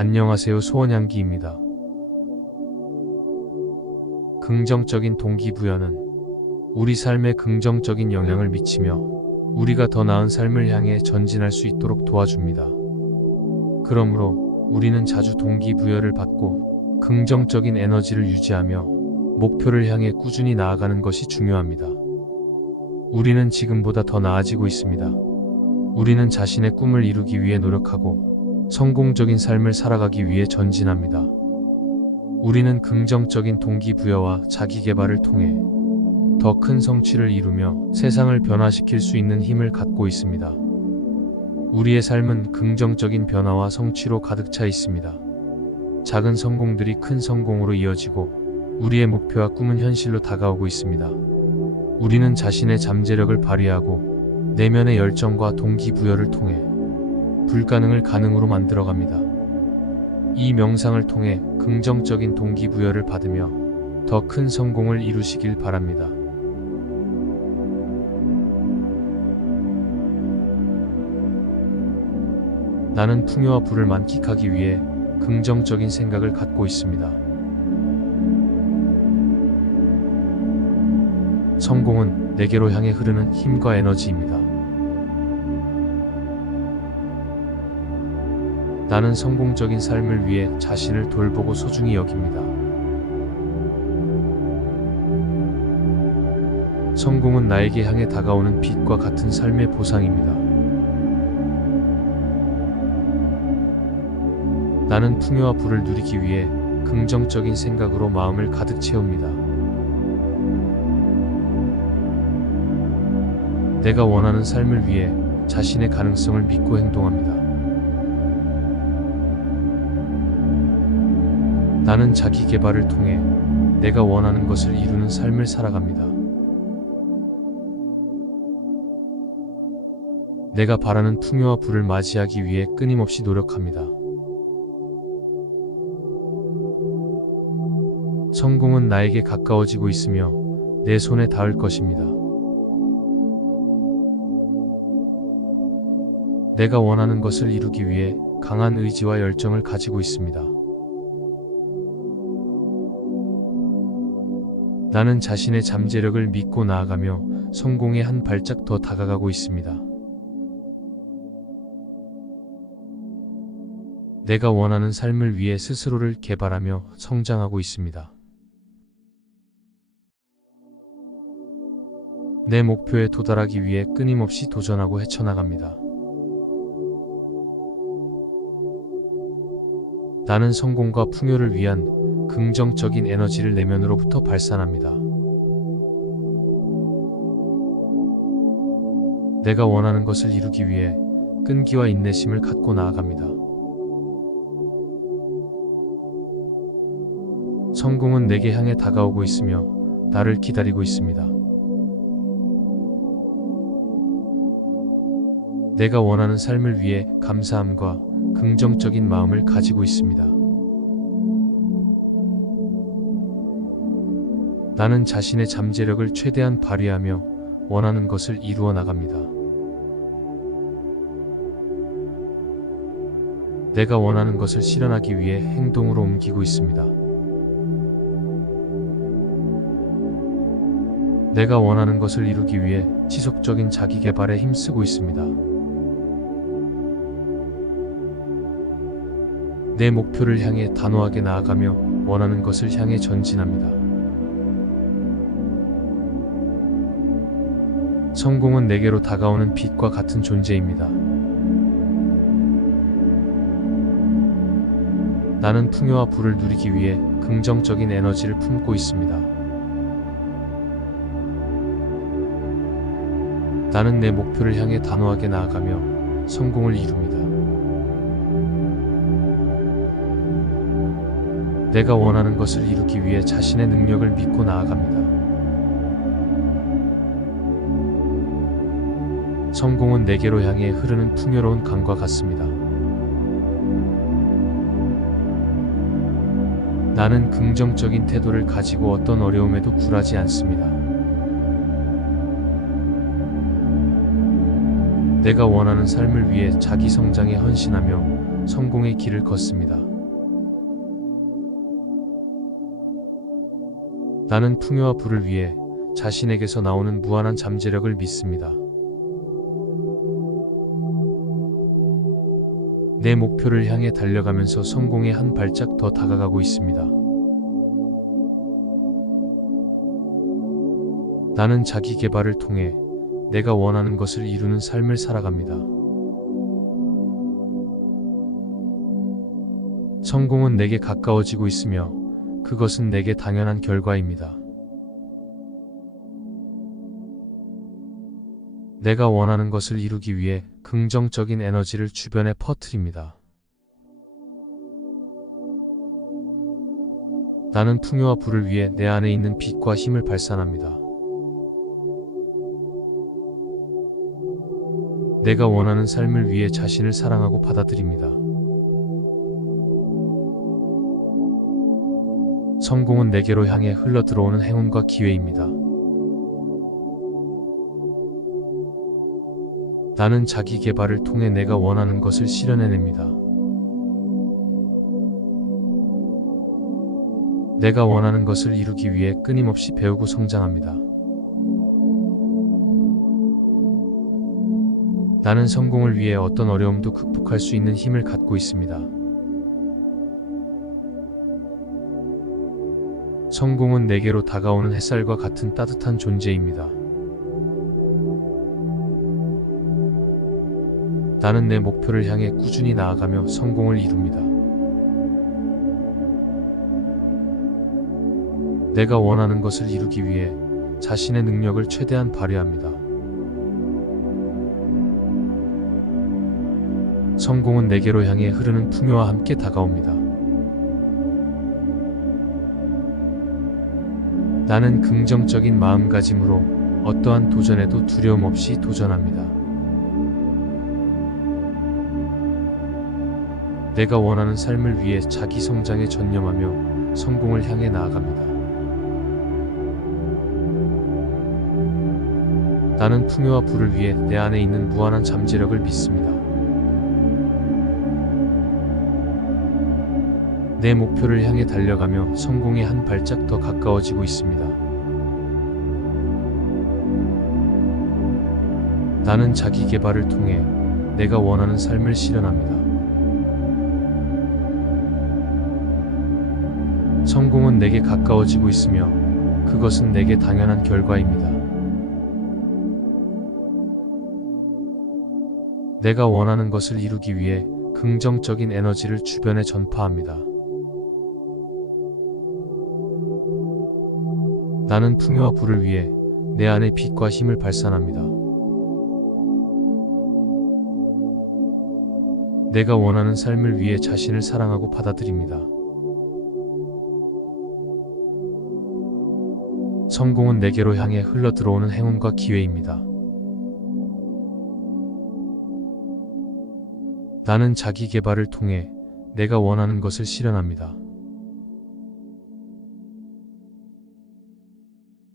안녕하세요. 소원향기입니다. 긍정적인 동기부여는 우리 삶에 긍정적인 영향을 미치며 우리가 더 나은 삶을 향해 전진할 수 있도록 도와줍니다. 그러므로 우리는 자주 동기부여를 받고 긍정적인 에너지를 유지하며 목표를 향해 꾸준히 나아가는 것이 중요합니다. 우리는 지금보다 더 나아지고 있습니다. 우리는 자신의 꿈을 이루기 위해 노력하고 성공적인 삶을 살아가기 위해 전진합니다. 우리는 긍정적인 동기부여와 자기계발을 통해 더 큰 성취를 이루며 세상을 변화시킬 수 있는 힘을 갖고 있습니다. 우리의 삶은 긍정적인 변화와 성취로 가득 차 있습니다. 작은 성공들이 큰 성공으로 이어지고 우리의 목표와 꿈은 현실로 다가오고 있습니다. 우리는 자신의 잠재력을 발휘하고 내면의 열정과 동기부여를 통해 불가능을 가능으로 만들어갑니다. 이 명상을 통해 긍정적인 동기부여를 받으며 더 큰 성공을 이루시길 바랍니다. 나는 풍요와 부를 만끽하기 위해 긍정적인 생각을 갖고 있습니다. 성공은 내게로 향해 흐르는 힘과 에너지입니다. 나는 성공적인 삶을 위해 자신을 돌보고 소중히 여깁니다. 성공은 나에게 향해 다가오는 빛과 같은 삶의 보상입니다. 나는 풍요와 부를 누리기 위해 긍정적인 생각으로 마음을 가득 채웁니다. 내가 원하는 삶을 위해 자신의 가능성을 믿고 행동합니다. 나는 자기 개발을 통해 내가 원하는 것을 이루는 삶을 살아갑니다. 내가 바라는 풍요와 부를 맞이하기 위해 끊임없이 노력합니다. 성공은 나에게 가까워지고 있으며 내 손에 닿을 것입니다. 내가 원하는 것을 이루기 위해 강한 의지와 열정을 가지고 있습니다. 나는 자신의 잠재력을 믿고 나아가며 성공에 한 발짝 더 다가가고 있습니다. 내가 원하는 삶을 위해 스스로를 개발하며 성장하고 있습니다. 내 목표에 도달하기 위해 끊임없이 도전하고 헤쳐나갑니다. 나는 성공과 풍요를 위한 긍정적인 에너지를 내면으로부터 발산합니다. 내가 원하는 것을 이루기 위해 끈기와 인내심을 갖고 나아갑니다. 성공은 내게 향해 다가오고 있으며 나를 기다리고 있습니다. 내가 원하는 삶을 위해 감사함과 긍정적인 마음을 가지고 있습니다. 나는 자신의 잠재력을 최대한 발휘하며 원하는 것을 이루어 나갑니다. 내가 원하는 것을 실현하기 위해 행동으로 옮기고 있습니다. 내가 원하는 것을 이루기 위해 지속적인 자기 개발에 힘쓰고 있습니다. 내 목표를 향해 단호하게 나아가며 원하는 것을 향해 전진합니다. 성공은 내게로 다가오는 빛과 같은 존재입니다. 나는 풍요와 부를 누리기 위해 긍정적인 에너지를 품고 있습니다. 나는 내 목표를 향해 단호하게 나아가며 성공을 이룹니다. 내가 원하는 것을 이루기 위해 자신의 능력을 믿고 나아갑니다. 성공은 내게로 향해 흐르는 풍요로운 강과 같습니다. 나는 긍정적인 태도를 가지고 어떤 어려움에도 굴하지 않습니다. 내가 원하는 삶을 위해 자기 성장에 헌신하며 성공의 길을 걷습니다. 나는 풍요와 부를 위해 자신에게서 나오는 무한한 잠재력을 믿습니다. 내 목표를 향해 달려가면서 성공에 한 발짝 더 다가가고 있습니다. 나는 자기 개발을 통해 내가 원하는 것을 이루는 삶을 살아갑니다. 성공은 내게 가까워지고 있으며 그것은 내게 당연한 결과입니다. 내가 원하는 것을 이루기 위해 긍정적인 에너지를 주변에 퍼뜨립니다. 나는 풍요와 부를 위해 내 안에 있는 빛과 힘을 발산합니다. 내가 원하는 삶을 위해 자신을 사랑하고 받아들입니다. 성공은 내게로 향해 흘러들어오는 행운과 기회입니다. 나는 자기 개발을 통해 내가 원하는 것을 실현해냅니다. 내가 원하는 것을 이루기 위해 끊임없이 배우고 성장합니다. 나는 성공을 위해 어떤 어려움도 극복할 수 있는 힘을 갖고 있습니다. 성공은 내게로 다가오는 햇살과 같은 따뜻한 존재입니다. 나는 내 목표를 향해 꾸준히 나아가며 성공을 이룹니다. 내가 원하는 것을 이루기 위해 자신의 능력을 최대한 발휘합니다. 성공은 내게로 향해 흐르는 풍요와 함께 다가옵니다. 나는 긍정적인 마음가짐으로 어떠한 도전에도 두려움 없이 도전합니다. 내가 원하는 삶을 위해 자기 성장에 전념하며 성공을 향해 나아갑니다. 나는 풍요와 부를 위해 내 안에 있는 무한한 잠재력을 믿습니다. 내 목표를 향해 달려가며 성공에 한 발짝 더 가까워지고 있습니다. 나는 자기 개발을 통해 내가 원하는 삶을 실현합니다. 성공은 내게 가까워지고 있으며 그것은 내게 당연한 결과입니다. 내가 원하는 것을 이루기 위해 긍정적인 에너지를 주변에 전파합니다. 나는 풍요와 부를 위해 내 안에 빛과 힘을 발산합니다. 내가 원하는 삶을 위해 자신을 사랑하고 받아들입니다. 성공은 내게로 향해 흘러들어오는 행운과 기회입니다. 나는 자기 개발을 통해 내가 원하는 것을 실현합니다.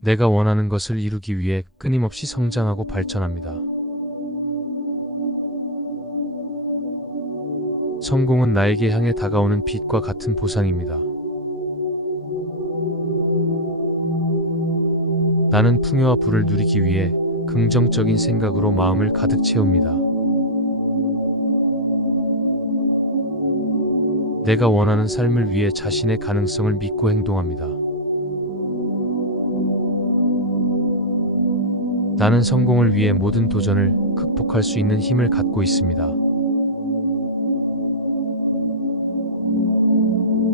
내가 원하는 것을 이루기 위해 끊임없이 성장하고 발전합니다. 성공은 나에게 향해 다가오는 빛과 같은 보상입니다. 나는 풍요와 부를 누리기 위해 긍정적인 생각으로 마음을 가득 채웁니다. 내가 원하는 삶을 위해 자신의 가능성을 믿고 행동합니다. 나는 성공을 위해 모든 도전을 극복할 수 있는 힘을 갖고 있습니다.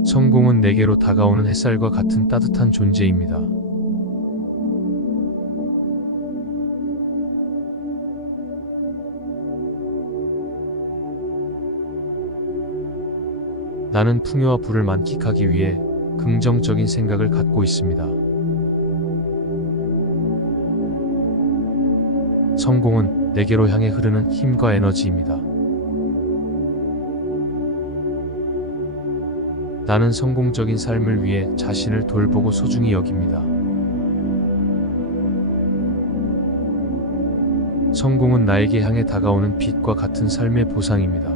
성공은 내게로 다가오는 햇살과 같은 따뜻한 존재입니다. 나는 풍요와 부를 만끽하기 위해 긍정적인 생각을 갖고 있습니다. 성공은 내게로 향해 흐르는 힘과 에너지입니다. 나는 성공적인 삶을 위해 자신을 돌보고 소중히 여깁니다. 성공은 나에게 향해 다가오는 빛과 같은 삶의 보상입니다.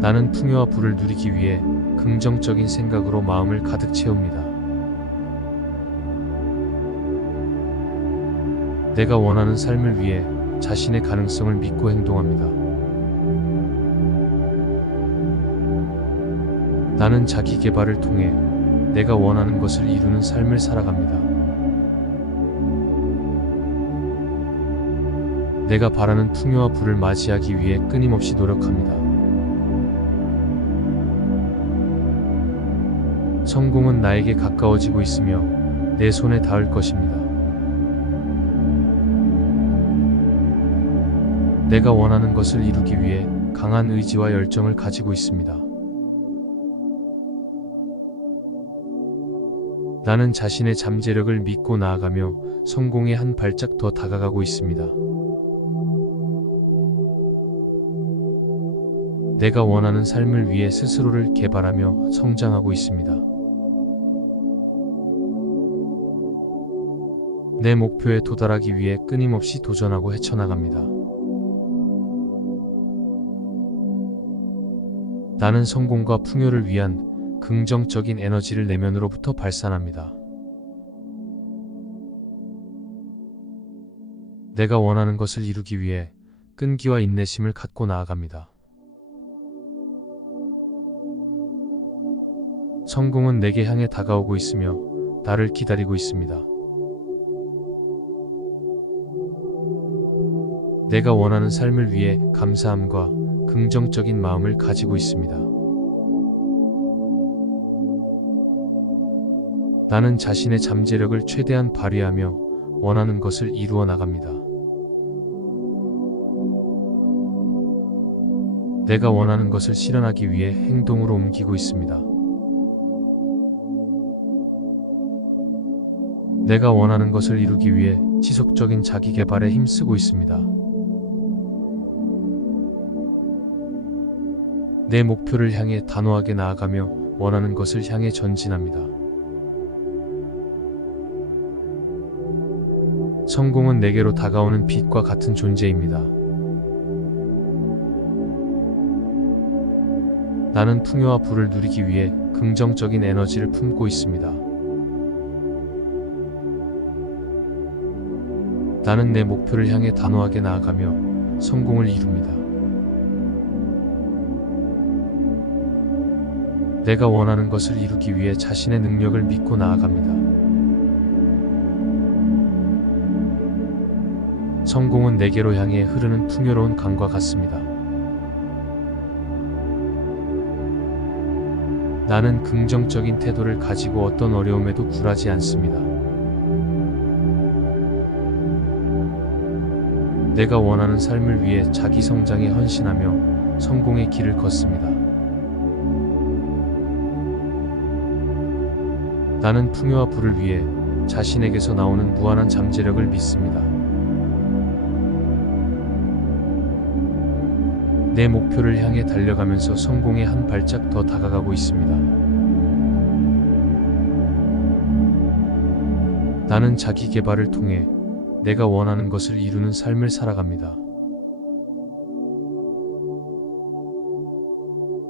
나는 풍요와 부를 누리기 위해 긍정적인 생각으로 마음을 가득 채웁니다. 내가 원하는 삶을 위해 자신의 가능성을 믿고 행동합니다. 나는 자기 개발을 통해 내가 원하는 것을 이루는 삶을 살아갑니다. 내가 바라는 풍요와 부를 맞이하기 위해 끊임없이 노력합니다. 성공은 나에게 가까워지고 있으며 내 손에 닿을 것입니다. 내가 원하는 것을 이루기 위해 강한 의지와 열정을 가지고 있습니다. 나는 자신의 잠재력을 믿고 나아가며 성공에 한 발짝 더 다가가고 있습니다. 내가 원하는 삶을 위해 스스로를 개발하며 성장하고 있습니다. 내 목표에 도달하기 위해 끊임없이 도전하고 헤쳐나갑니다. 나는 성공과 풍요를 위한 긍정적인 에너지를 내면으로부터 발산합니다. 내가 원하는 것을 이루기 위해 끈기와 인내심을 갖고 나아갑니다. 성공은 내게 향해 다가오고 있으며 나를 기다리고 있습니다. 내가 원하는 삶을 위해 감사함과 긍정적인 마음을 가지고 있습니다. 나는 자신의 잠재력을 최대한 발휘하며 원하는 것을 이루어 나갑니다. 내가 원하는 것을 실현하기 위해 행동으로 옮기고 있습니다. 내가 원하는 것을 이루기 위해 지속적인 자기 개발에 힘쓰고 있습니다. 내 목표를 향해 단호하게 나아가며 원하는 것을 향해 전진합니다. 성공은 내게로 다가오는 빛과 같은 존재입니다. 나는 풍요와 부를 누리기 위해 긍정적인 에너지를 품고 있습니다. 나는 내 목표를 향해 단호하게 나아가며 성공을 이룹니다. 내가 원하는 것을 이루기 위해 자신의 능력을 믿고 나아갑니다. 성공은 내게로 향해 흐르는 풍요로운 강과 같습니다. 나는 긍정적인 태도를 가지고 어떤 어려움에도 굴하지 않습니다. 내가 원하는 삶을 위해 자기 성장에 헌신하며 성공의 길을 걷습니다. 나는 풍요와 부를 위해 자신에게서 나오는 무한한 잠재력을 믿습니다. 내 목표를 향해 달려가면서 성공에 한 발짝 더 다가가고 있습니다. 나는 자기 개발을 통해 내가 원하는 것을 이루는 삶을 살아갑니다.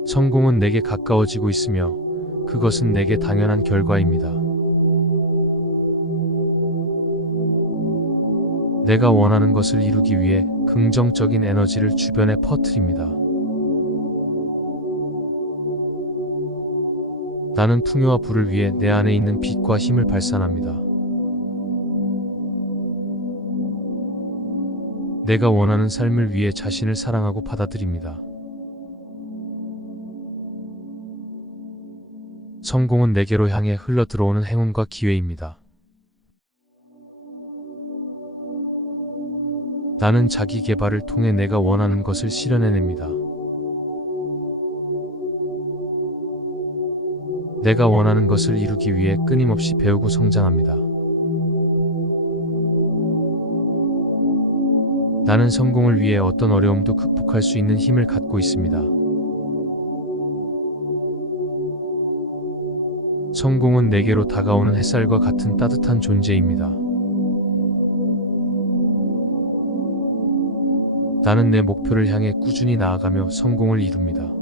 성공은 내게 가까워지고 있으며 그것은 내게 당연한 결과입니다. 내가 원하는 것을 이루기 위해 긍정적인 에너지를 주변에 퍼뜨립니다. 나는 풍요와 부를 위해 내 안에 있는 빛과 힘을 발산합니다. 내가 원하는 삶을 위해 자신을 사랑하고 받아들입니다. 성공은 내게로 향해 흘러들어오는 행운과 기회입니다. 나는 자기 개발을 통해 내가 원하는 것을 실현해냅니다. 내가 원하는 것을 이루기 위해 끊임없이 배우고 성장합니다. 나는 성공을 위해 어떤 어려움도 극복할 수 있는 힘을 갖고 있습니다. 성공은 내게로 다가오는 햇살과 같은 따뜻한 존재입니다. 나는 내 목표를 향해 꾸준히 나아가며 성공을 이룹니다.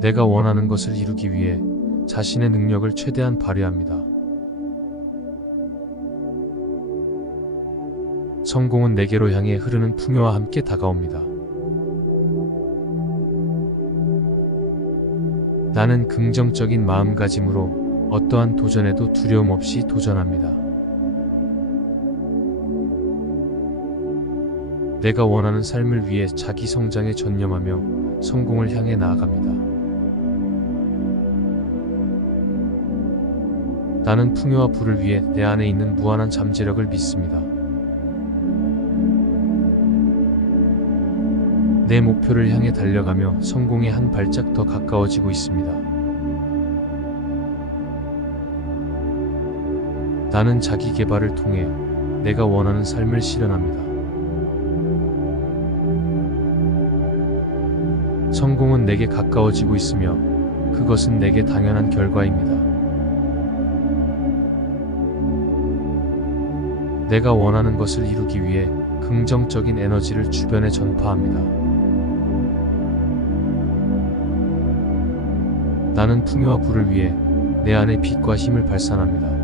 내가 원하는 것을 이루기 위해 자신의 능력을 최대한 발휘합니다. 성공은 내게로 향해 흐르는 풍요와 함께 다가옵니다. 나는 긍정적인 마음가짐으로 어떠한 도전에도 두려움 없이 도전합니다. 내가 원하는 삶을 위해 자기 성장에 전념하며 성공을 향해 나아갑니다. 나는 풍요와 부를 위해 내 안에 있는 무한한 잠재력을 믿습니다. 내 목표를 향해 달려가며 성공에 한 발짝 더 가까워지고 있습니다. 나는 자기 개발을 통해 내가 원하는 삶을 실현합니다. 성공은 내게 가까워지고 있으며 그것은 내게 당연한 결과입니다. 내가 원하는 것을 이루기 위해 긍정적인 에너지를 주변에 전파합니다. 나는 풍요와 부를 위해 내 안에 빛과 힘을 발산합니다.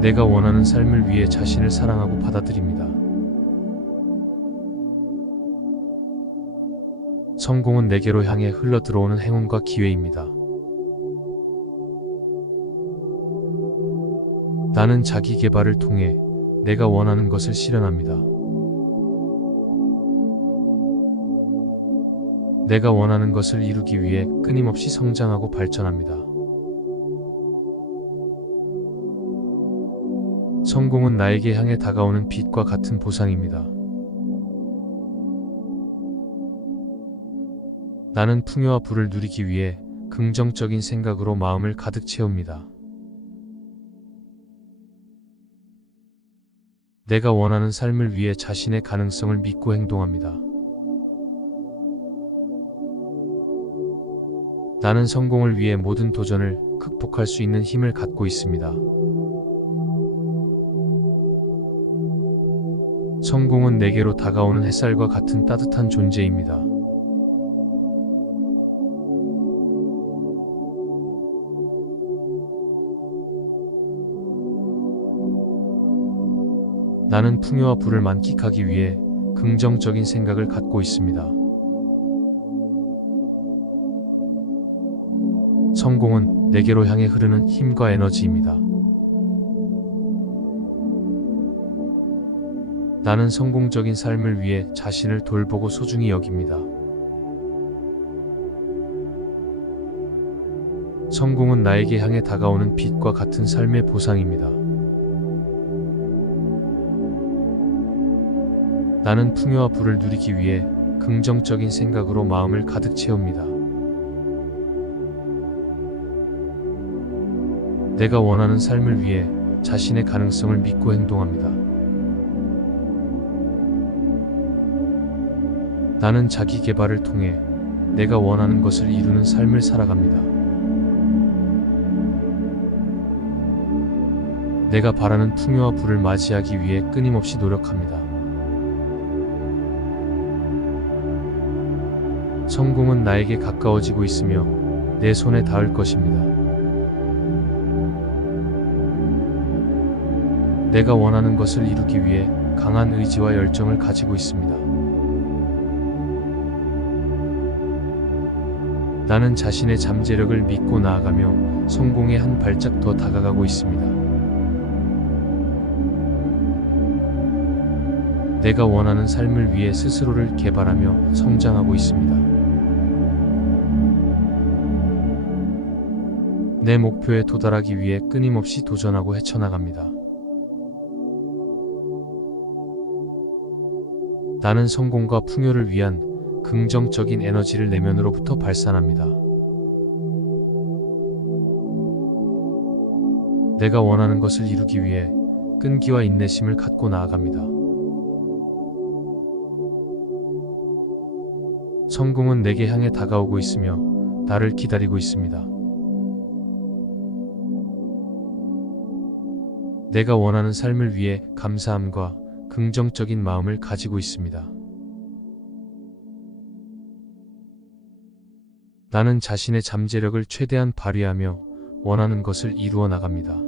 내가 원하는 삶을 위해 자신을 사랑하고 받아들입니다. 성공은 내게로 향해 흘러 들어오는 행운과 기회입니다. 나는 자기 개발을 통해 내가 원하는 것을 실현합니다. 내가 원하는 것을 이루기 위해 끊임없이 성장하고 발전합니다. 성공은 나에게 향해 다가오는 빛과 같은 보상입니다. 나는 풍요와 부를 누리기 위해 긍정적인 생각으로 마음을 가득 채웁니다. 내가 원하는 삶을 위해 자신의 가능성을 믿고 행동합니다. 나는 성공을 위해 모든 도전을 극복할 수 있는 힘을 갖고 있습니다. 성공은 내게로 다가오는 햇살과 같은 따뜻한 존재입니다. 나는 풍요와 부를 만끽하기 위해 긍정적인 생각을 갖고 있습니다. 성공은 내게로 향해 흐르는 힘과 에너지입니다. 나는 성공적인 삶을 위해 자신을 돌보고 소중히 여깁니다. 성공은 나에게 향해 다가오는 빛과 같은 삶의 보상입니다. 나는 풍요와 부를 누리기 위해 긍정적인 생각으로 마음을 가득 채웁니다. 내가 원하는 삶을 위해 자신의 가능성을 믿고 행동합니다. 나는 자기 개발을 통해 내가 원하는 것을 이루는 삶을 살아갑니다. 내가 바라는 풍요와 부를 맞이하기 위해 끊임없이 노력합니다. 성공은 나에게 가까워지고 있으며 내 손에 닿을 것입니다. 내가 원하는 것을 이루기 위해 강한 의지와 열정을 가지고 있습니다. 나는 자신의 잠재력을 믿고 나아가며 성공에 한 발짝 더 다가가고 있습니다. 내가 원하는 삶을 위해 스스로를 개발하며 성장하고 있습니다. 내 목표에 도달하기 위해 끊임없이 도전하고 헤쳐나갑니다. 나는 성공과 풍요를 위한 긍정적인 에너지를 내면으로부터 발산합니다. 내가 원하는 것을 이루기 위해 끈기와 인내심을 갖고 나아갑니다. 성공은 내게 향해 다가오고 있으며 나를 기다리고 있습니다. 내가 원하는 삶을 위해 감사함과 긍정적인 마음을 가지고 있습니다. 나는 자신의 잠재력을 최대한 발휘하며 원하는 것을 이루어 나갑니다.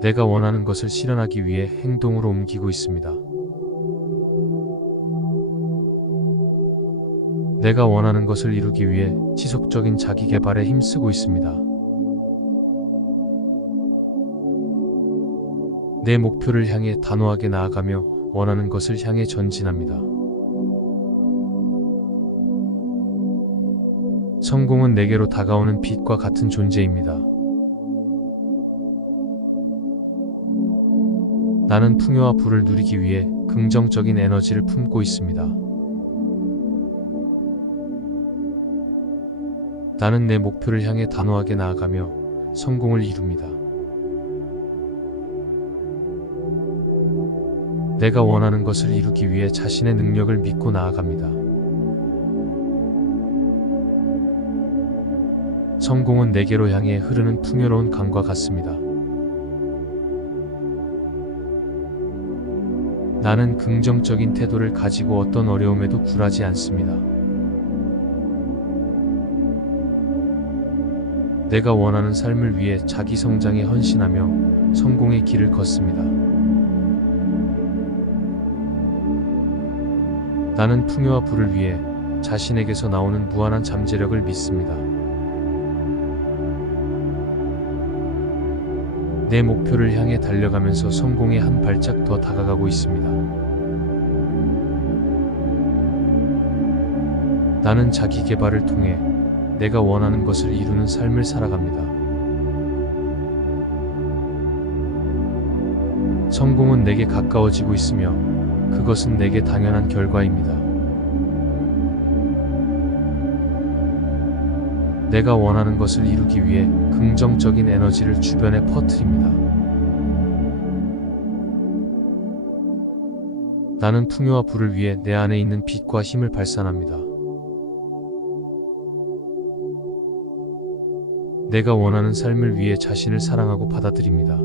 내가 원하는 것을 실현하기 위해 행동으로 옮기고 있습니다. 내가 원하는 것을 이루기 위해 지속적인 자기 개발에 힘쓰고 있습니다. 내 목표를 향해 단호하게 나아가며 원하는 것을 향해 전진합니다. 성공은 내게로 다가오는 빛과 같은 존재입니다. 나는 풍요와 부를 누리기 위해 긍정적인 에너지를 품고 있습니다. 나는 내 목표를 향해 단호하게 나아가며 성공을 이룹니다. 내가 원하는 것을 이루기 위해 자신의 능력을 믿고 나아갑니다. 성공은 내게로 향해 흐르는 풍요로운 강과 같습니다. 나는 긍정적인 태도를 가지고 어떤 어려움에도 굴하지 않습니다. 내가 원하는 삶을 위해 자기 성장에 헌신하며 성공의 길을 걷습니다. 나는 풍요와 부를 위해 자신에게서 나오는 무한한 잠재력을 믿습니다. 내 목표를 향해 달려가면서 성공에 한 발짝 더 다가가고 있습니다. 나는 자기 개발을 통해 내가 원하는 것을 이루는 삶을 살아갑니다. 성공은 내게 가까워지고 있으며 그것은 내게 당연한 결과입니다. 내가 원하는 것을 이루기 위해 긍정적인 에너지를 주변에 퍼뜨립니다. 나는 풍요와 부를 위해 내 안에 있는 빛과 힘을 발산합니다. 내가 원하는 삶을 위해 자신을 사랑하고 받아들입니다.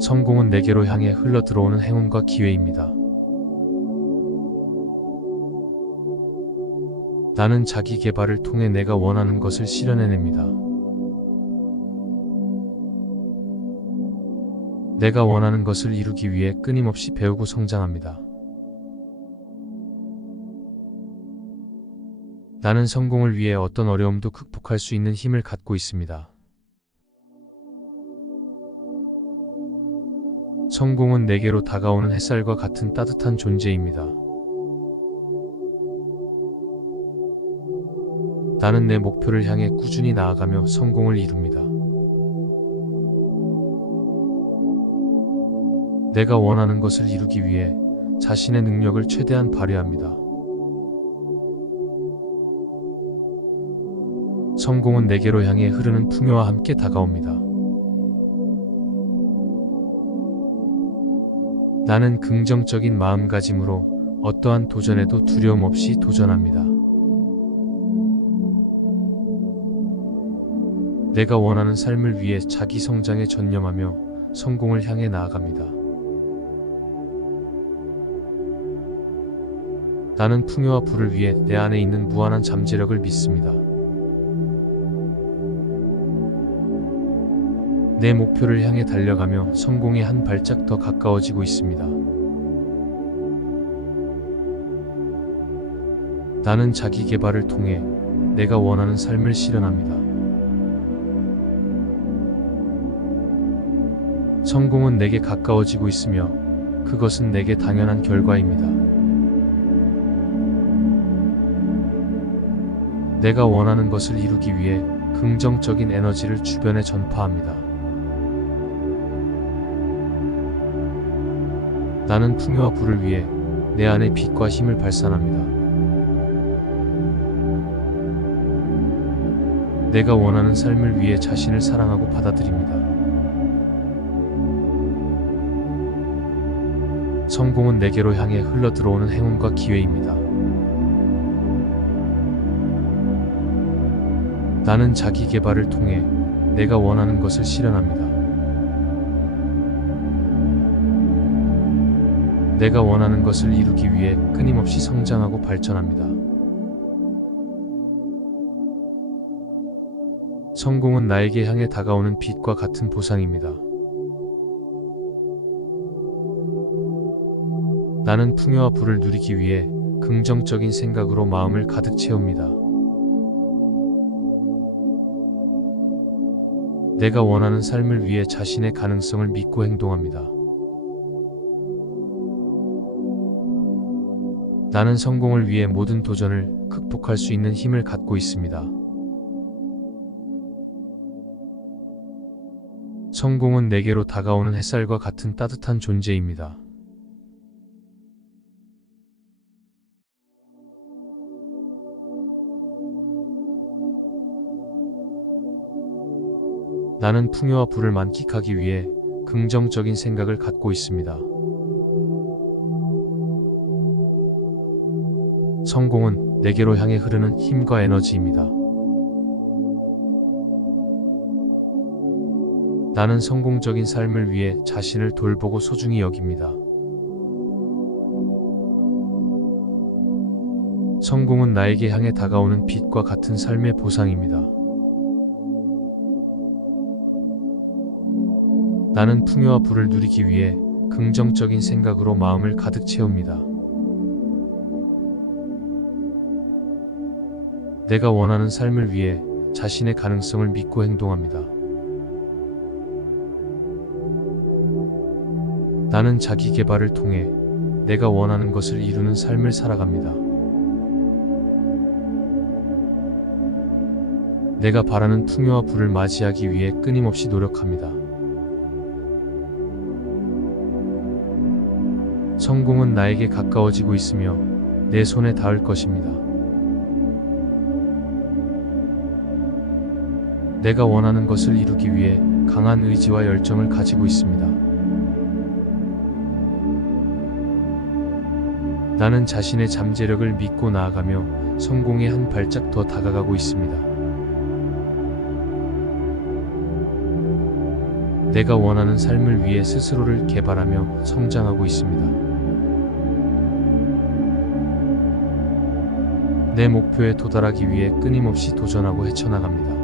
성공은 내게로 향해 흘러 들어오는 행운과 기회입니다. 나는 자기 개발을 통해 내가 원하는 것을 실현해냅니다. 내가 원하는 것을 이루기 위해 끊임없이 배우고 성장합니다. 나는 성공을 위해 어떤 어려움도 극복할 수 있는 힘을 갖고 있습니다. 성공은 내게로 다가오는 햇살과 같은 따뜻한 존재입니다. 나는 내 목표를 향해 꾸준히 나아가며 성공을 이룹니다. 내가 원하는 것을 이루기 위해 자신의 능력을 최대한 발휘합니다. 성공은 내게로 향해 흐르는 풍요와 함께 다가옵니다. 나는 긍정적인 마음가짐으로 어떠한 도전에도 두려움 없이 도전합니다. 내가 원하는 삶을 위해 자기 성장에 전념하며 성공을 향해 나아갑니다. 나는 풍요와 부를 위해 내 안에 있는 무한한 잠재력을 믿습니다. 내 목표를 향해 달려가며 성공에 한 발짝 더 가까워지고 있습니다. 나는 자기 개발을 통해 내가 원하는 삶을 실현합니다. 성공은 내게 가까워지고 있으며 그것은 내게 당연한 결과입니다. 내가 원하는 것을 이루기 위해 긍정적인 에너지를 주변에 전파합니다. 나는 풍요와 부를 위해 내 안에 빛과 힘을 발산합니다. 내가 원하는 삶을 위해 자신을 사랑하고 받아들입니다. 성공은 내게로 향해 흘러 들어오는 행운과 기회입니다. 나는 자기 개발을 통해 내가 원하는 것을 실현합니다. 내가 원하는 것을 이루기 위해 끊임없이 성장하고 발전합니다. 성공은 나에게 향해 다가오는 빛과 같은 보상입니다. 나는 풍요와 부를 누리기 위해 긍정적인 생각으로 마음을 가득 채웁니다. 내가 원하는 삶을 위해 자신의 가능성을 믿고 행동합니다. 나는 성공을 위해 모든 도전을 극복할 수 있는 힘을 갖고 있습니다. 성공은 내게로 다가오는 햇살과 같은 따뜻한 존재입니다. 나는 풍요와 부를 만끽하기 위해 긍정적인 생각을 갖고 있습니다. 성공은 내게로 향해 흐르는 힘과 에너지입니다. 나는 성공적인 삶을 위해 자신을 돌보고 소중히 여깁니다. 성공은 나에게 향해 다가오는 빛과 같은 삶의 보상입니다. 나는 풍요와 부를 누리기 위해 긍정적인 생각으로 마음을 가득 채웁니다. 내가 원하는 삶을 위해 자신의 가능성을 믿고 행동합니다. 나는 자기 개발을 통해 내가 원하는 것을 이루는 삶을 살아갑니다. 내가 바라는 풍요와 부를 맞이하기 위해 끊임없이 노력합니다. 성공은 나에게 가까워지고 있으며 내 손에 닿을 것입니다. 내가 원하는 것을 이루기 위해 강한 의지와 열정을 가지고 있습니다. 나는 자신의 잠재력을 믿고 나아가며 성공에 한 발짝 더 다가가고 있습니다. 내가 원하는 삶을 위해 스스로를 개발하며 성장하고 있습니다. 내 목표에 도달하기 위해 끊임없이 도전하고 헤쳐나갑니다.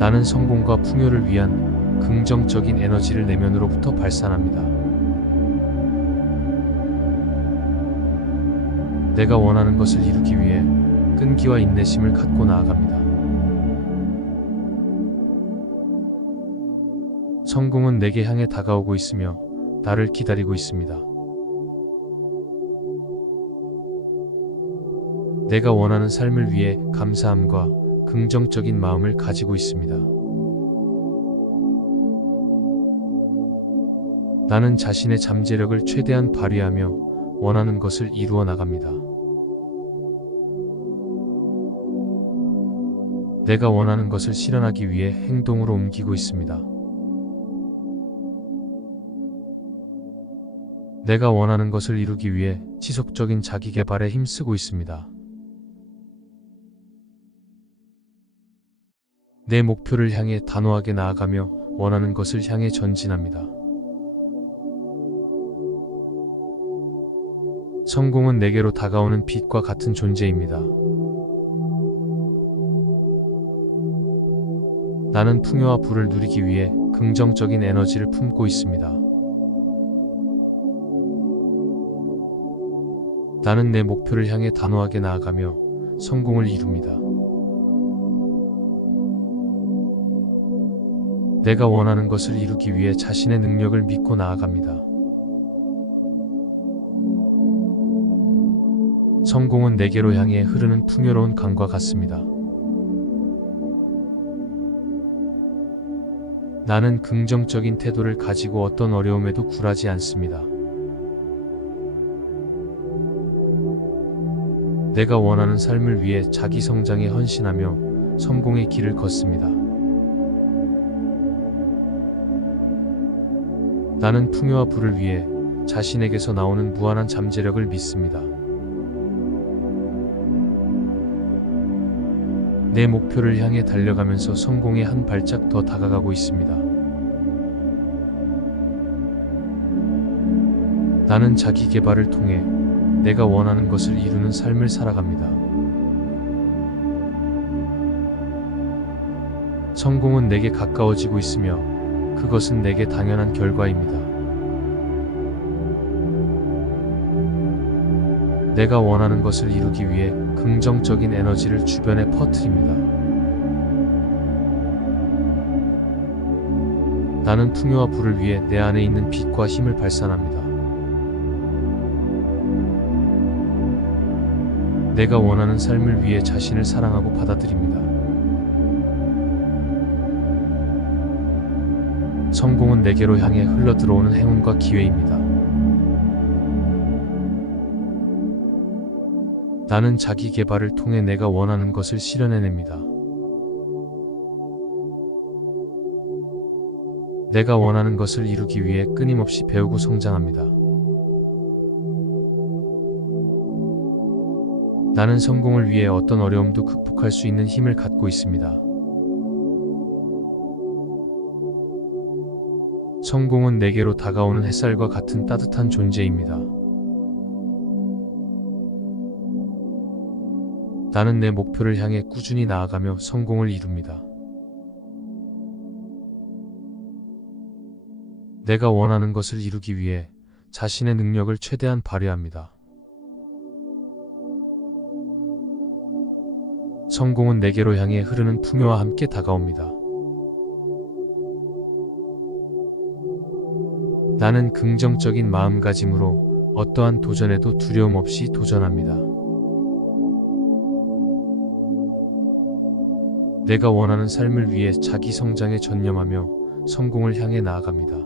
나는 성공과 풍요를 위한 긍정적인 에너지를 내면으로부터 발산합니다. 내가 원하는 것을 이루기 위해 끈기와 인내심을 갖고 나아갑니다. 성공은 내게 향해 다가오고 있으며 나를 기다리고 있습니다. 내가 원하는 삶을 위해 감사함과 긍정적인 마음을 가지고 있습니다. 나는 자신의 잠재력을 최대한 발휘하며 원하는 것을 이루어 나갑니다. 내가 원하는 것을 실현하기 위해 행동으로 옮기고 있습니다. 내가 원하는 것을 이루기 위해 지속적인 자기 개발에 힘쓰고 있습니다. 내 목표를 향해 단호하게 나아가며 원하는 것을 향해 전진합니다. 성공은 내게로 다가오는 빛과 같은 존재입니다. 나는 풍요와 부를 누리기 위해 긍정적인 에너지를 품고 있습니다. 나는 내 목표를 향해 단호하게 나아가며 성공을 이룹니다. 내가 원하는 것을 이루기 위해 자신의 능력을 믿고 나아갑니다. 성공은 내게로 향해 흐르는 풍요로운 강과 같습니다. 나는 긍정적인 태도를 가지고 어떤 어려움에도 굴하지 않습니다. 내가 원하는 삶을 위해 자기 성장에 헌신하며 성공의 길을 걷습니다. 나는 풍요와 부를 위해 자신에게서 나오는 무한한 잠재력을 믿습니다. 내 목표를 향해 달려가면서 성공에 한 발짝 더 다가가고 있습니다. 나는 자기 개발을 통해 내가 원하는 것을 이루는 삶을 살아갑니다. 성공은 내게 가까워지고 있으며 그것은 내게 당연한 결과입니다. 내가 원하는 것을 이루기 위해 긍정적인 에너지를 주변에 퍼뜨립니다. 나는 풍요와 부를 위해 내 안에 있는 빛과 힘을 발산합니다. 내가 원하는 삶을 위해 자신을 사랑하고 받아들입니다. 성공은 내게로 향해 흘러들어오는 행운과 기회입니다. 나는 자기 개발을 통해 내가 원하는 것을 실현해냅니다. 내가 원하는 것을 이루기 위해 끊임없이 배우고 성장합니다. 나는 성공을 위해 어떤 어려움도 극복할 수 있는 힘을 갖고 있습니다. 성공은 내게로 다가오는 햇살과 같은 따뜻한 존재입니다. 나는 내 목표를 향해 꾸준히 나아가며 성공을 이룹니다. 내가 원하는 것을 이루기 위해 자신의 능력을 최대한 발휘합니다. 성공은 내게로 향해 흐르는 풍요와 함께 다가옵니다. 나는 긍정적인 마음가짐으로 어떠한 도전에도 두려움 없이 도전합니다. 내가 원하는 삶을 위해 자기 성장에 전념하며 성공을 향해 나아갑니다.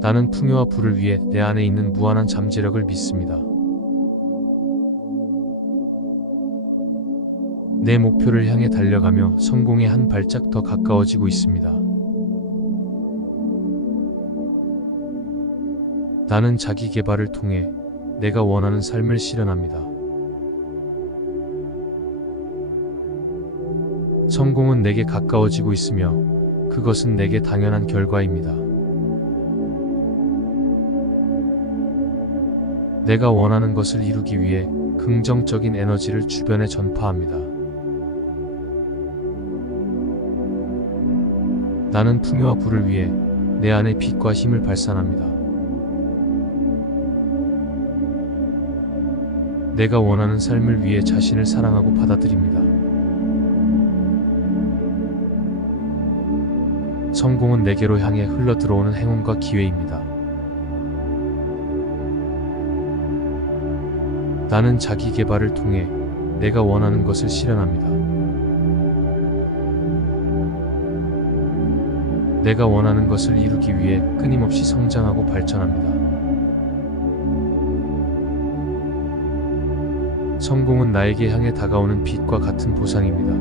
나는 풍요와 부를 위해 내 안에 있는 무한한 잠재력을 믿습니다. 내 목표를 향해 달려가며 성공에 한 발짝 더 가까워지고 있습니다. 나는 자기 개발을 통해 내가 원하는 삶을 실현합니다. 성공은 내게 가까워지고 있으며 그것은 내게 당연한 결과입니다. 내가 원하는 것을 이루기 위해 긍정적인 에너지를 주변에 전파합니다. 나는 풍요와 부를 위해 내 안에 빛과 힘을 발산합니다. 내가 원하는 삶을 위해 자신을 사랑하고 받아들입니다. 성공은 내게로 향해 흘러들어오는 행운과 기회입니다. 나는 자기 개발을 통해 내가 원하는 것을 실현합니다. 내가 원하는 것을 이루기 위해 끊임없이 성장하고 발전합니다. 성공은 나에게 향해 다가오는 빛과 같은 보상입니다.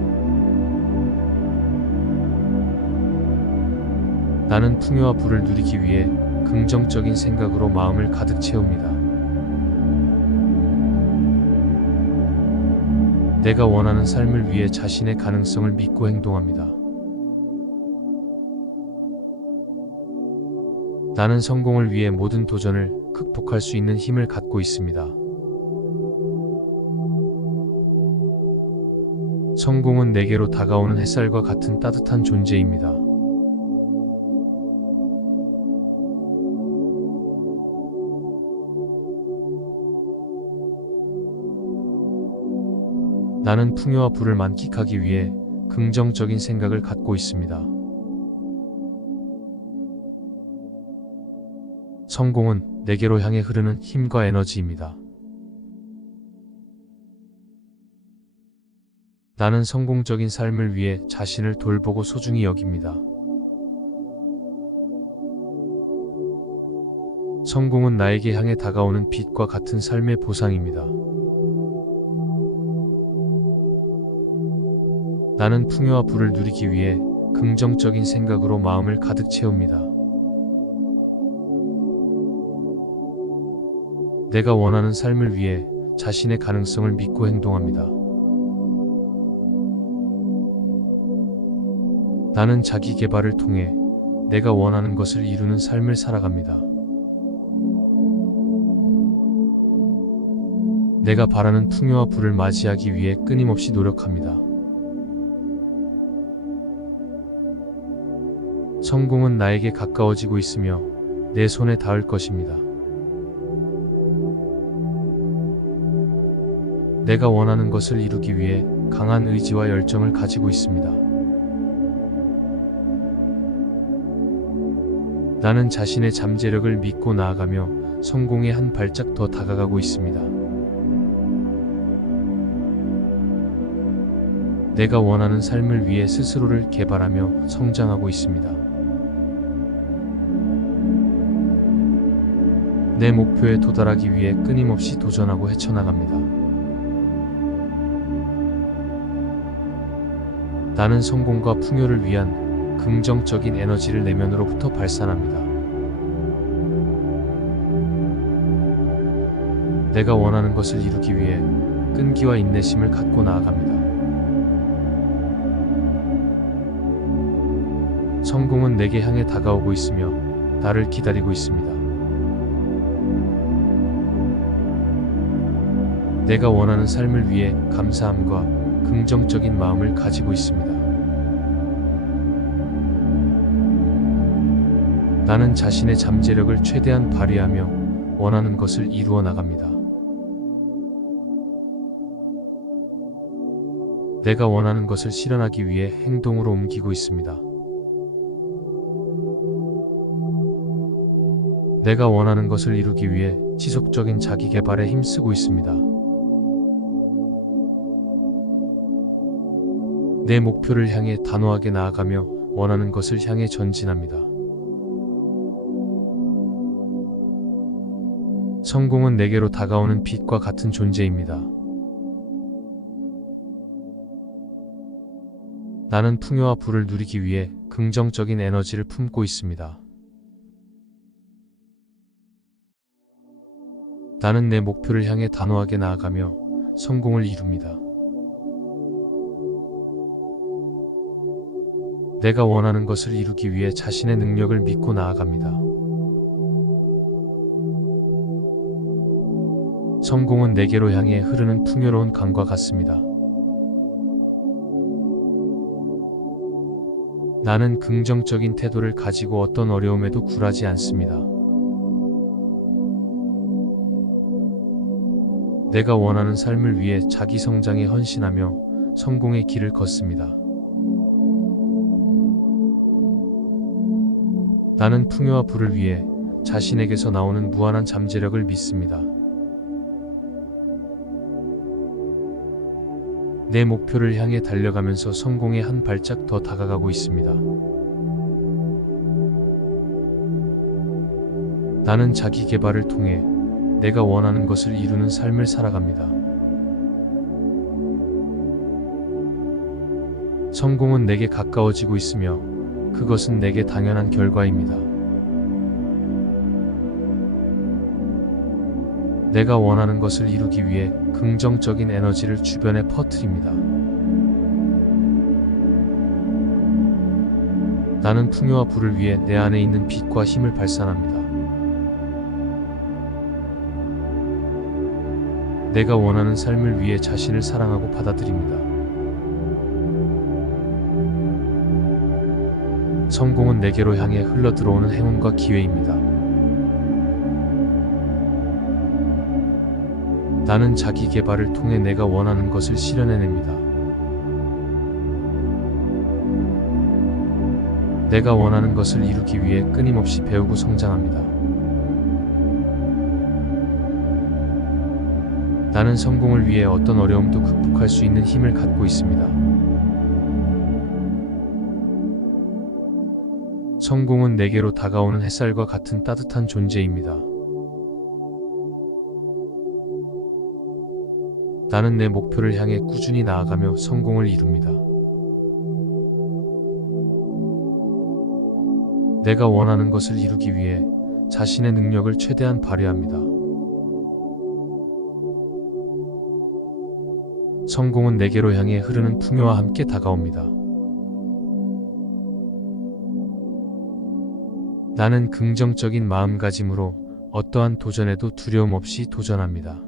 나는 풍요와 부를 누리기 위해 긍정적인 생각으로 마음을 가득 채웁니다. 내가 원하는 삶을 위해 자신의 가능성을 믿고 행동합니다. 나는 성공을 위해 모든 도전을 극복할 수 있는 힘을 갖고 있습니다. 성공은 내게로 다가오는 햇살과 같은 따뜻한 존재입니다. 나는 풍요와 부를 만끽하기 위해 긍정적인 생각을 갖고 있습니다. 성공은 내게로 향해 흐르는 힘과 에너지입니다. 나는 성공적인 삶을 위해 자신을 돌보고 소중히 여깁니다. 성공은 나에게 향해 다가오는 빛과 같은 삶의 보상입니다. 나는 풍요와 부를 누리기 위해 긍정적인 생각으로 마음을 가득 채웁니다. 내가 원하는 삶을 위해 자신의 가능성을 믿고 행동합니다. 나는 자기 개발을 통해 내가 원하는 것을 이루는 삶을 살아갑니다. 내가 바라는 풍요와 부를 맞이하기 위해 끊임없이 노력합니다. 성공은 나에게 가까워지고 있으며 내 손에 닿을 것입니다. 내가 원하는 것을 이루기 위해 강한 의지와 열정을 가지고 있습니다. 나는 자신의 잠재력을 믿고 나아가며 성공에 한 발짝 더 다가가고 있습니다. 내가 원하는 삶을 위해 스스로를 개발하며 성장하고 있습니다. 내 목표에 도달하기 위해 끊임없이 도전하고 헤쳐나갑니다. 나는 성공과 풍요를 위한 긍정적인 에너지를 내면으로부터 발산합니다. 내가 원하는 것을 이루기 위해 끈기와 인내심을 갖고 나아갑니다. 성공은 내게 향해 다가오고 있으며 나를 기다리고 있습니다. 내가 원하는 삶을 위해 감사함과 긍정적인 마음을 가지고 있습니다. 나는 자신의 잠재력을 최대한 발휘하며 원하는 것을 이루어 나갑니다. 내가 원하는 것을 실현하기 위해 행동으로 옮기고 있습니다. 내가 원하는 것을 이루기 위해 지속적인 자기 개발에 힘쓰고 있습니다. 내 목표를 향해 단호하게 나아가며 원하는 것을 향해 전진합니다. 성공은 내게로 다가오는 빛과 같은 존재입니다. 나는 풍요와 부를 누리기 위해 긍정적인 에너지를 품고 있습니다. 나는 내 목표를 향해 단호하게 나아가며 성공을 이룹니다. 내가 원하는 것을 이루기 위해 자신의 능력을 믿고 나아갑니다. 성공은 내게로 향해 흐르는 풍요로운 강과 같습니다. 나는 긍정적인 태도를 가지고 어떤 어려움에도 굴하지 않습니다. 내가 원하는 삶을 위해 자기 성장에 헌신하며 성공의 길을 걷습니다. 나는 풍요와 부를 위해 자신에게서 나오는 무한한 잠재력을 믿습니다. 내 목표를 향해 달려가면서 성공에 한 발짝 더 다가가고 있습니다. 나는 자기 개발을 통해 내가 원하는 것을 이루는 삶을 살아갑니다. 성공은 내게 가까워지고 있으며 그것은 내게 당연한 결과입니다. 내가 원하는 것을 이루기 위해 긍정적인 에너지를 주변에 퍼뜨립니다. 나는 풍요와 부를 위해 내 안에 있는 빛과 힘을 발산합니다. 내가 원하는 삶을 위해 자신을 사랑하고 받아들입니다. 성공은 내게로 향해 흘러들어오는 행운과 기회입니다. 나는 자기 개발을 통해 내가 원하는 것을 실현해냅니다. 내가 원하는 것을 이루기 위해 끊임없이 배우고 성장합니다. 나는 성공을 위해 어떤 어려움도 극복할 수 있는 힘을 갖고 있습니다. 성공은 내게로 다가오는 햇살과 같은 따뜻한 존재입니다. 나는 내 목표를 향해 꾸준히 나아가며 성공을 이룹니다. 내가 원하는 것을 이루기 위해 자신의 능력을 최대한 발휘합니다. 성공은 내게로 향해 흐르는 풍요와 함께 다가옵니다. 나는 긍정적인 마음가짐으로 어떠한 도전에도 두려움 없이 도전합니다.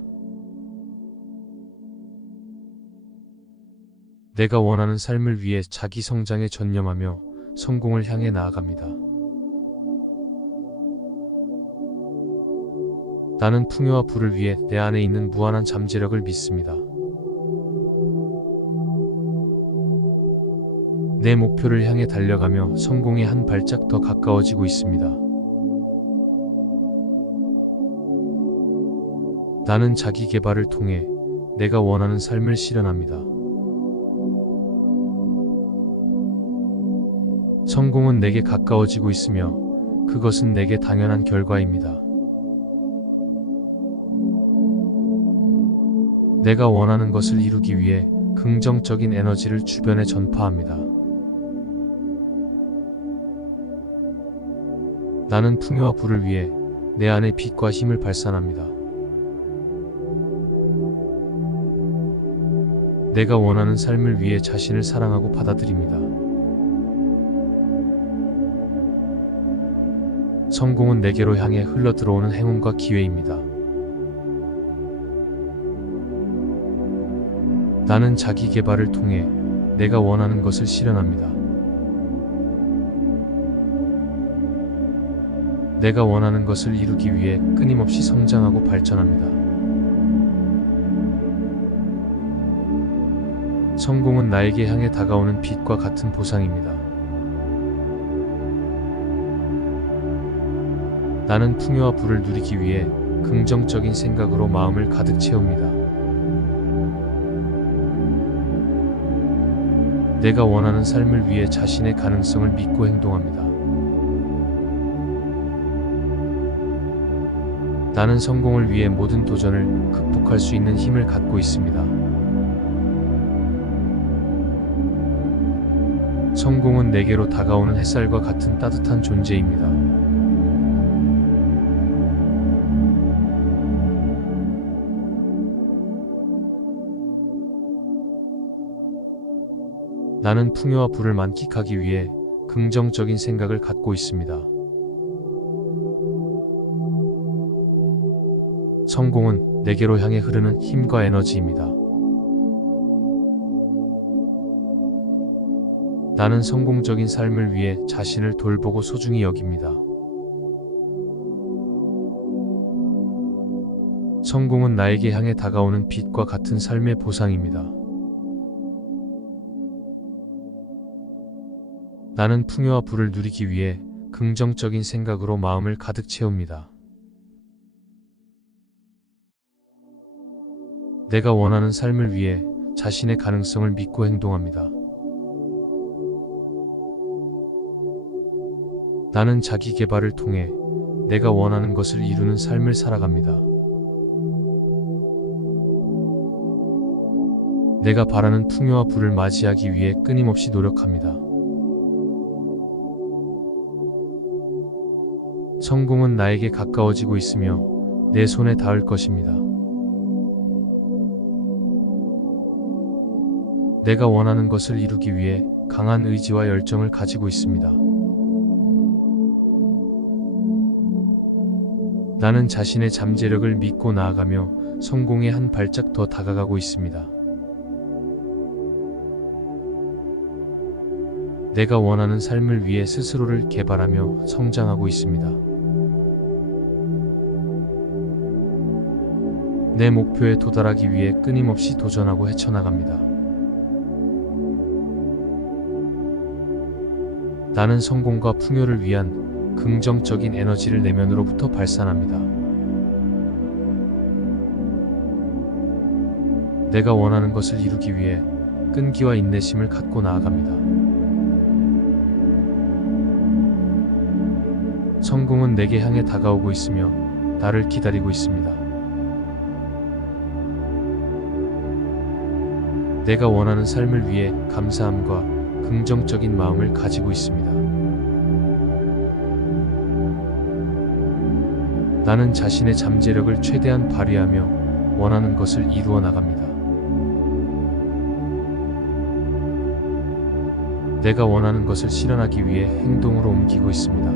내가 원하는 삶을 위해 자기 성장에 전념하며 성공을 향해 나아갑니다. 나는 풍요와 부를 위해 내 안에 있는 무한한 잠재력을 믿습니다. 내 목표를 향해 달려가며 성공에 한 발짝 더 가까워지고 있습니다. 나는 자기 개발을 통해 내가 원하는 삶을 실현합니다. 성공은 내게 가까워지고 있으며 그것은 내게 당연한 결과입니다. 내가 원하는 것을 이루기 위해 긍정적인 에너지를 주변에 전파합니다. 나는 풍요와 부를 위해 내 안의 빛과 힘을 발산합니다. 내가 원하는 삶을 위해 자신을 사랑하고 받아들입니다. 성공은 내게로 향해 흘러들어오는 행운과 기회입니다. 나는 자기 개발을 통해 내가 원하는 것을 실현합니다. 내가 원하는 것을 이루기 위해 끊임없이 성장하고 발전합니다. 성공은 나에게 향해 다가오는 빛과 같은 보상입니다. 나는 풍요와 부를 누리기 위해 긍정적인 생각으로 마음을 가득 채웁니다. 내가 원하는 삶을 위해 자신의 가능성을 믿고 행동합니다. 나는 성공을 위해 모든 도전을 극복할 수 있는 힘을 갖고 있습니다. 성공은 내게로 다가오는 햇살과 같은 따뜻한 존재입니다. 나는 풍요와 부를 만끽하기 위해 긍정적인 생각을 갖고 있습니다. 성공은 내게로 향해 흐르는 힘과 에너지입니다. 나는 성공적인 삶을 위해 자신을 돌보고 소중히 여깁니다. 성공은 나에게 향해 다가오는 빛과 같은 삶의 보상입니다. 나는 풍요와 부를 누리기 위해 긍정적인 생각으로 마음을 가득 채웁니다. 내가 원하는 삶을 위해 자신의 가능성을 믿고 행동합니다. 나는 자기 개발을 통해 내가 원하는 것을 이루는 삶을 살아갑니다. 내가 바라는 풍요와 부를 맞이하기 위해 끊임없이 노력합니다. 성공은 나에게 가까워지고 있으며 내 손에 닿을 것입니다. 내가 원하는 것을 이루기 위해 강한 의지와 열정을 가지고 있습니다. 나는 자신의 잠재력을 믿고 나아가며 성공에 한 발짝 더 다가가고 있습니다. 내가 원하는 삶을 위해 스스로를 개발하며 성장하고 있습니다. 내 목표에 도달하기 위해 끊임없이 도전하고 헤쳐나갑니다. 나는 성공과 풍요를 위한 긍정적인 에너지를 내면으로부터 발산합니다. 내가 원하는 것을 이루기 위해 끈기와 인내심을 갖고 나아갑니다. 성공은 내게 향해 다가오고 있으며 나를 기다리고 있습니다. 내가 원하는 삶을 위해 감사함과 긍정적인 마음을 가지고 있습니다. 나는 자신의 잠재력을 최대한 발휘하며 원하는 것을 이루어 나갑니다. 내가 원하는 것을 실현하기 위해 행동으로 옮기고 있습니다.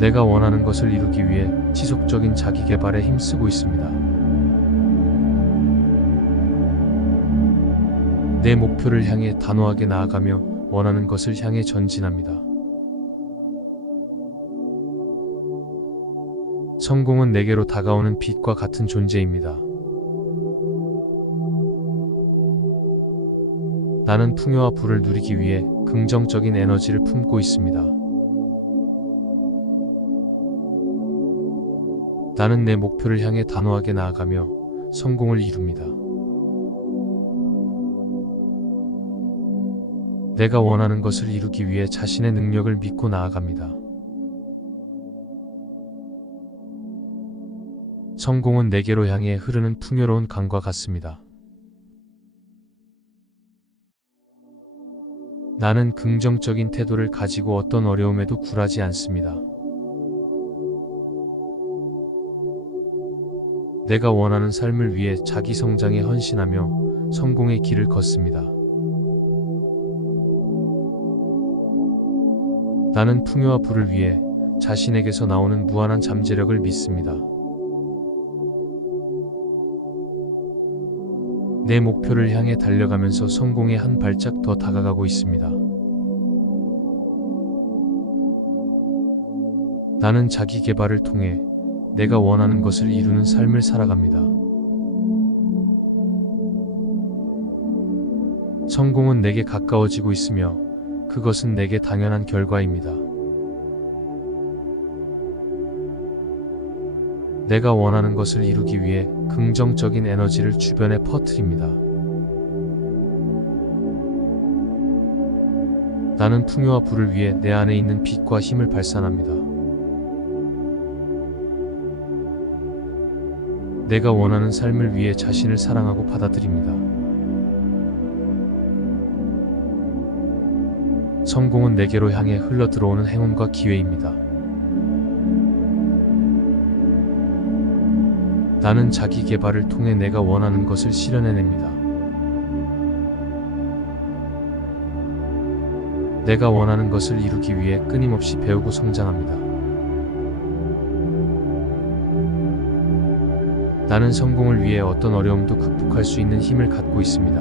내가 원하는 것을 이루기 위해 지속적인 자기 개발에 힘쓰고 있습니다. 내 목표를 향해 단호하게 나아가며 원하는 것을 향해 전진합니다. 성공은 내게로 다가오는 빛과 같은 존재입니다. 나는 풍요와 부를 누리기 위해 긍정적인 에너지를 품고 있습니다. 나는 내 목표를 향해 단호하게 나아가며 성공을 이룹니다. 내가 원하는 것을 이루기 위해 자신의 능력을 믿고 나아갑니다. 성공은 내게로 향해 흐르는 풍요로운 강과 같습니다. 나는 긍정적인 태도를 가지고 어떤 어려움에도 굴하지 않습니다. 내가 원하는 삶을 위해 자기 성장에 헌신하며 성공의 길을 걷습니다. 나는 풍요와 부를 위해 자신에게서 나오는 무한한 잠재력을 믿습니다. 내 목표를 향해 달려가면서 성공에 한 발짝 더 다가가고 있습니다. 나는 자기 개발을 통해 내가 원하는 것을 이루는 삶을 살아갑니다. 성공은 내게 가까워지고 있으며 그것은 내게 당연한 결과입니다. 내가 원하는 것을 이루기 위해 긍정적인 에너지를 주변에 퍼뜨립니다. 나는 풍요와 부를 위해 내 안에 있는 빛과 힘을 발산합니다. 내가 원하는 삶을 위해 자신을 사랑하고 받아들입니다. 성공은 내게로 향해 흘러들어오는 행운과 기회입니다. 나는 자기 개발을 통해 내가 원하는 것을 실현해냅니다. 내가 원하는 것을 이루기 위해 끊임없이 배우고 성장합니다. 나는 성공을 위해 어떤 어려움도 극복할 수 있는 힘을 갖고 있습니다.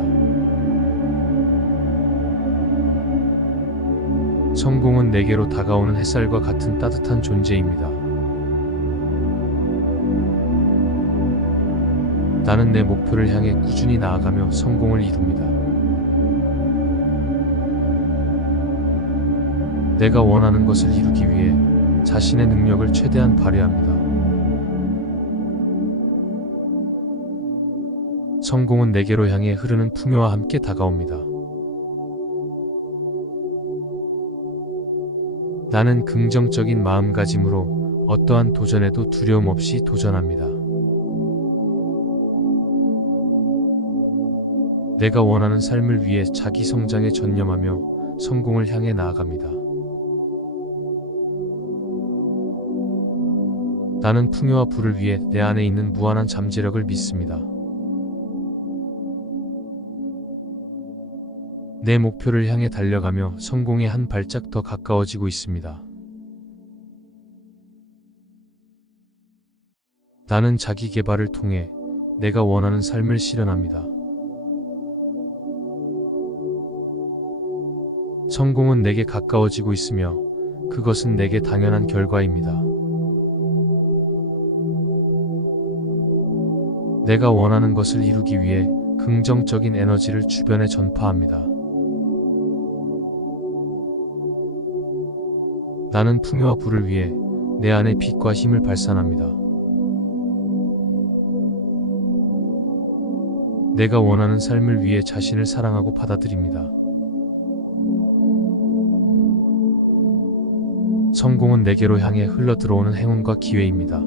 성공은 내게로 다가오는 햇살과 같은 따뜻한 존재입니다. 나는 내 목표를 향해 꾸준히 나아가며 성공을 이룹니다. 내가 원하는 것을 이루기 위해 자신의 능력을 최대한 발휘합니다. 성공은 내게로 향해 흐르는 풍요와 함께 다가옵니다. 나는 긍정적인 마음가짐으로 어떠한 도전에도 두려움 없이 도전합니다. 내가 원하는 삶을 위해 자기 성장에 전념하며 성공을 향해 나아갑니다. 나는 풍요와 부를 위해 내 안에 있는 무한한 잠재력을 믿습니다. 내 목표를 향해 달려가며 성공에 한 발짝 더 가까워지고 있습니다. 나는 자기 개발을 통해 내가 원하는 삶을 실현합니다. 성공은 내게 가까워지고 있으며 그것은 내게 당연한 결과입니다. 내가 원하는 것을 이루기 위해 긍정적인 에너지를 주변에 전파합니다. 나는 풍요와 부를 위해 내 안에 빛과 힘을 발산합니다. 내가 원하는 삶을 위해 자신을 사랑하고 받아들입니다. 성공은 내게로 향해 흘러들어오는 행운과 기회입니다.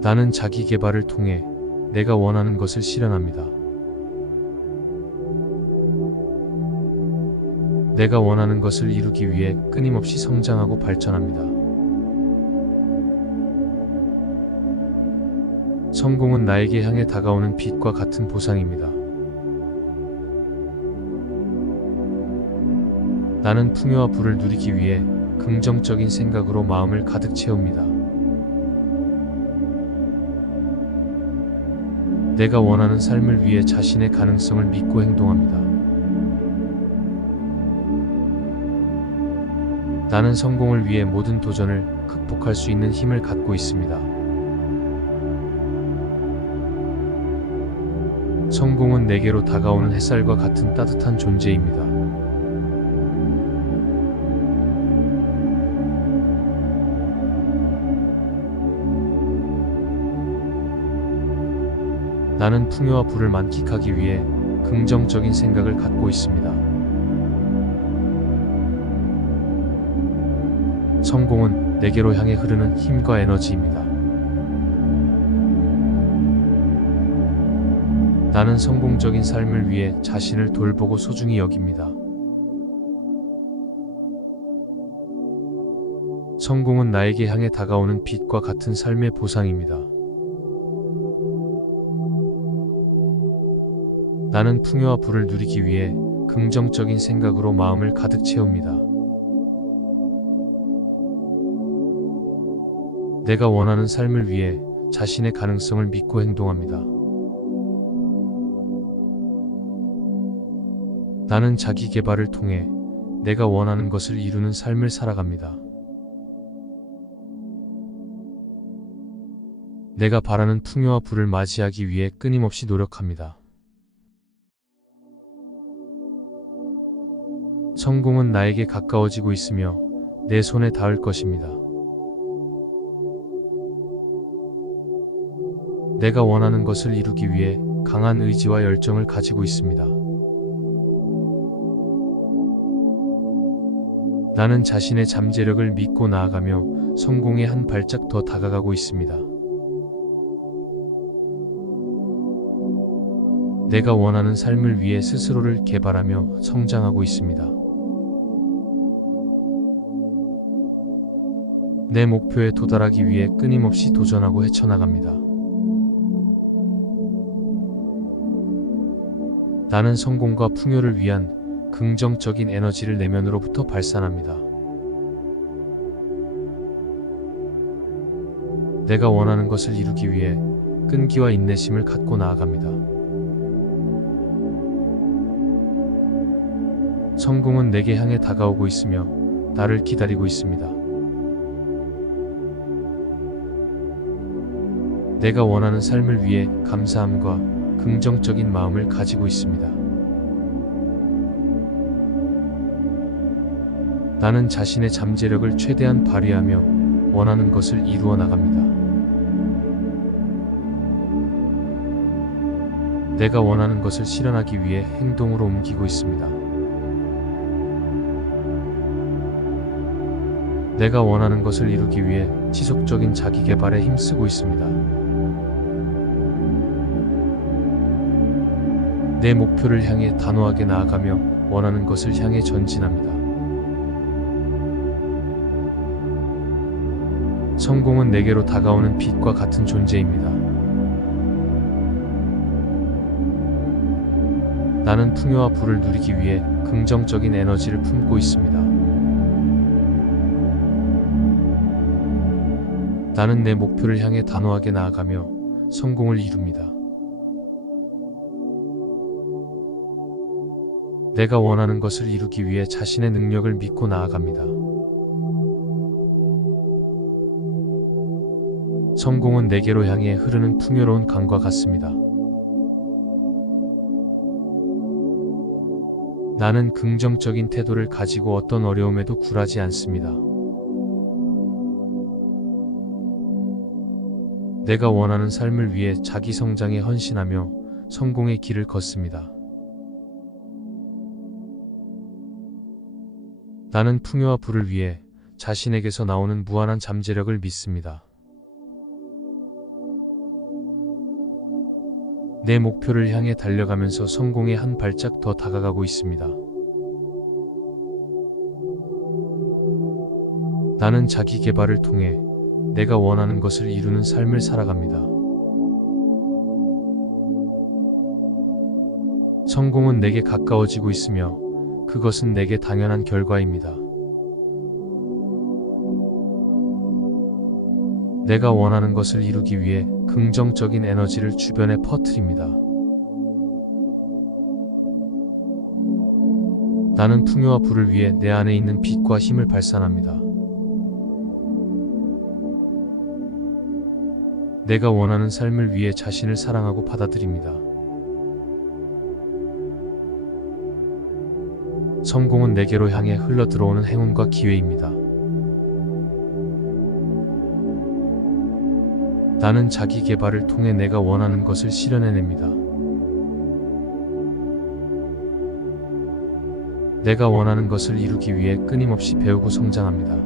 나는 자기 개발을 통해 내가 원하는 것을 실현합니다. 내가 원하는 것을 이루기 위해 끊임없이 성장하고 발전합니다. 성공은 나에게 향해 다가오는 빛과 같은 보상입니다. 나는 풍요와 부를 누리기 위해 긍정적인 생각으로 마음을 가득 채웁니다. 내가 원하는 삶을 위해 자신의 가능성을 믿고 행동합니다. 나는 성공을 위해 모든 도전을 극복할 수 있는 힘을 갖고 있습니다. 성공은 내게로 다가오는 햇살과 같은 따뜻한 존재입니다. 나는 풍요와 부를 만끽하기 위해 긍정적인 생각을 갖고 있습니다. 성공은 내게로 향해 흐르는 힘과 에너지입니다. 나는 성공적인 삶을 위해 자신을 돌보고 소중히 여깁니다. 성공은 나에게 향해 다가오는 빛과 같은 삶의 보상입니다. 나는 풍요와 부를 누리기 위해 긍정적인 생각으로 마음을 가득 채웁니다. 내가 원하는 삶을 위해 자신의 가능성을 믿고 행동합니다. 나는 자기 개발을 통해 내가 원하는 것을 이루는 삶을 살아갑니다. 내가 바라는 풍요와 부를 맞이하기 위해 끊임없이 노력합니다. 성공은 나에게 가까워지고 있으며 내 손에 닿을 것입니다. 내가 원하는 것을 이루기 위해 강한 의지와 열정을 가지고 있습니다. 나는 자신의 잠재력을 믿고 나아가며 성공에 한 발짝 더 다가가고 있습니다. 내가 원하는 삶을 위해 스스로를 개발하며 성장하고 있습니다. 내 목표에 도달하기 위해 끊임없이 도전하고 헤쳐나갑니다. 나는 성공과 풍요를 위한 긍정적인 에너지를 내면으로부터 발산합니다. 내가 원하는 것을 이루기 위해 끈기와 인내심을 갖고 나아갑니다. 성공은 내게 향해 다가오고 있으며 나를 기다리고 있습니다. 내가 원하는 삶을 위해 감사함과 긍정적인 마음을 가지고 있습니다. 나는 자신의 잠재력을 최대한 발휘하며 원하는 것을 이루어 나갑니다. 내가 원하는 것을 실현하기 위해 행동으로 옮기고 있습니다. 내가 원하는 것을 이루기 위해 지속적인 자기 개발에 힘쓰고 있습니다. 내 목표를 향해 단호하게 나아가며 원하는 것을 향해 전진합니다. 성공은 내게로 다가오는 빛과 같은 존재입니다. 나는 풍요와 부를 누리기 위해 긍정적인 에너지를 품고 있습니다. 나는 내 목표를 향해 단호하게 나아가며 성공을 이룹니다. 내가 원하는 것을 이루기 위해 자신의 능력을 믿고 나아갑니다. 성공은 내게로 향해 흐르는 풍요로운 강과 같습니다. 나는 긍정적인 태도를 가지고 어떤 어려움에도 굴하지 않습니다. 내가 원하는 삶을 위해 자기 성장에 헌신하며 성공의 길을 걷습니다. 나는 풍요와 부를 위해 자신에게서 나오는 무한한 잠재력을 믿습니다. 내 목표를 향해 달려가면서 성공에 한 발짝 더 다가가고 있습니다. 나는 자기 개발을 통해 내가 원하는 것을 이루는 삶을 살아갑니다. 성공은 내게 가까워지고 있으며 그것은 내게 당연한 결과입니다. 내가 원하는 것을 이루기 위해 긍정적인 에너지를 주변에 퍼뜨립니다. 나는 풍요와 불을 위해 내 안에 있는 빛과 힘을 발산합니다. 내가 원하는 삶을 위해 자신을 사랑하고 받아들입니다. 성공은 내게로 향해 흘러 들어오는 행운과 기회입니다. 나는 자기 개발을 통해 내가 원하는 것을 실현해냅니다. 내가 원하는 것을 이루기 위해 끊임없이 배우고 성장합니다.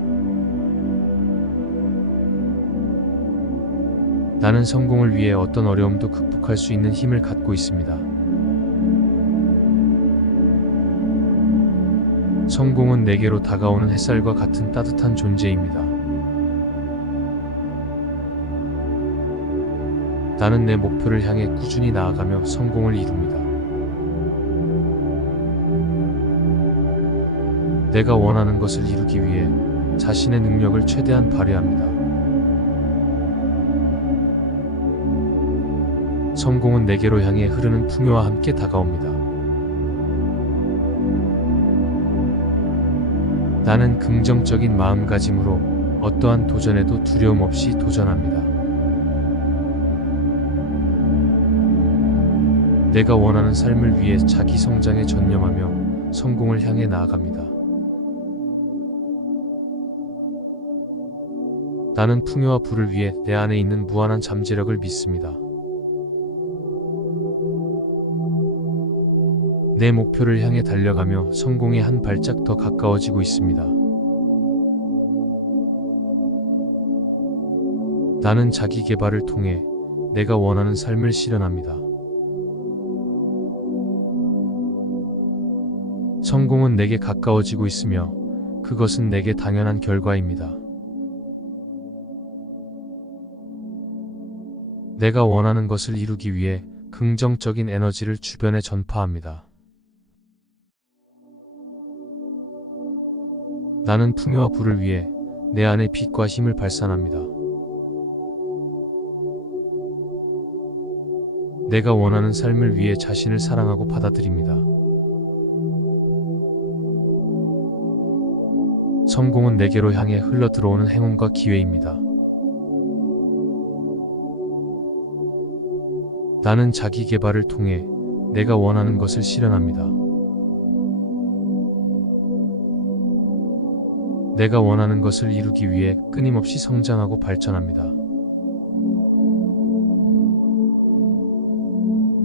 나는 성공을 위해 어떤 어려움도 극복할 수 있는 힘을 갖고 있습니다. 성공은 내게로 다가오는 햇살과 같은 따뜻한 존재입니다. 나는 내 목표를 향해 꾸준히 나아가며 성공을 이룹니다. 내가 원하는 것을 이루기 위해 자신의 능력을 최대한 발휘합니다. 성공은 내게로 향해 흐르는 풍요와 함께 다가옵니다. 나는 긍정적인 마음가짐으로 어떠한 도전에도 두려움 없이 도전합니다. 내가 원하는 삶을 위해 자기 성장에 전념하며 성공을 향해 나아갑니다. 나는 풍요와 불을 위해 내 안에 있는 무한한 잠재력을 믿습니다. 내 목표를 향해 달려가며 성공에 한 발짝 더 가까워지고 있습니다. 나는 자기 개발을 통해 내가 원하는 삶을 실현합니다. 성공은 내게 가까워지고 있으며 그것은 내게 당연한 결과입니다. 내가 원하는 것을 이루기 위해 긍정적인 에너지를 주변에 전파합니다. 나는 풍요와 불을 위해 내 안의 빛과 힘을 발산합니다. 내가 원하는 삶을 위해 자신을 사랑하고 받아들입니다. 성공은 내게로 향해 흘러 들어오는 행운과 기회입니다. 나는 자기 개발을 통해 내가 원하는 것을 실현합니다. 내가 원하는 것을 이루기 위해 끊임없이 성장하고 발전합니다.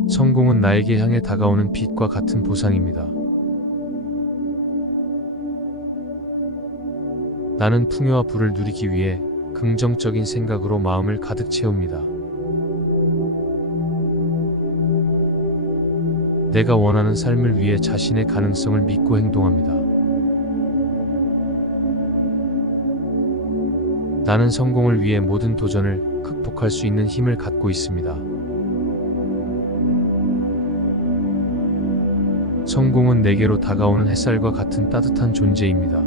성공은 나에게 향해 다가오는 빛과 같은 보상입니다. 나는 풍요와 불을 누리기 위해 긍정적인 생각으로 마음을 가득 채웁니다. 내가 원하는 삶을 위해 자신의 가능성을 믿고 행동합니다. 나는 성공을 위해 모든 도전을 극복할 수 있는 힘을 갖고 있습니다. 성공은 내게로 다가오는 햇살과 같은 따뜻한 존재입니다.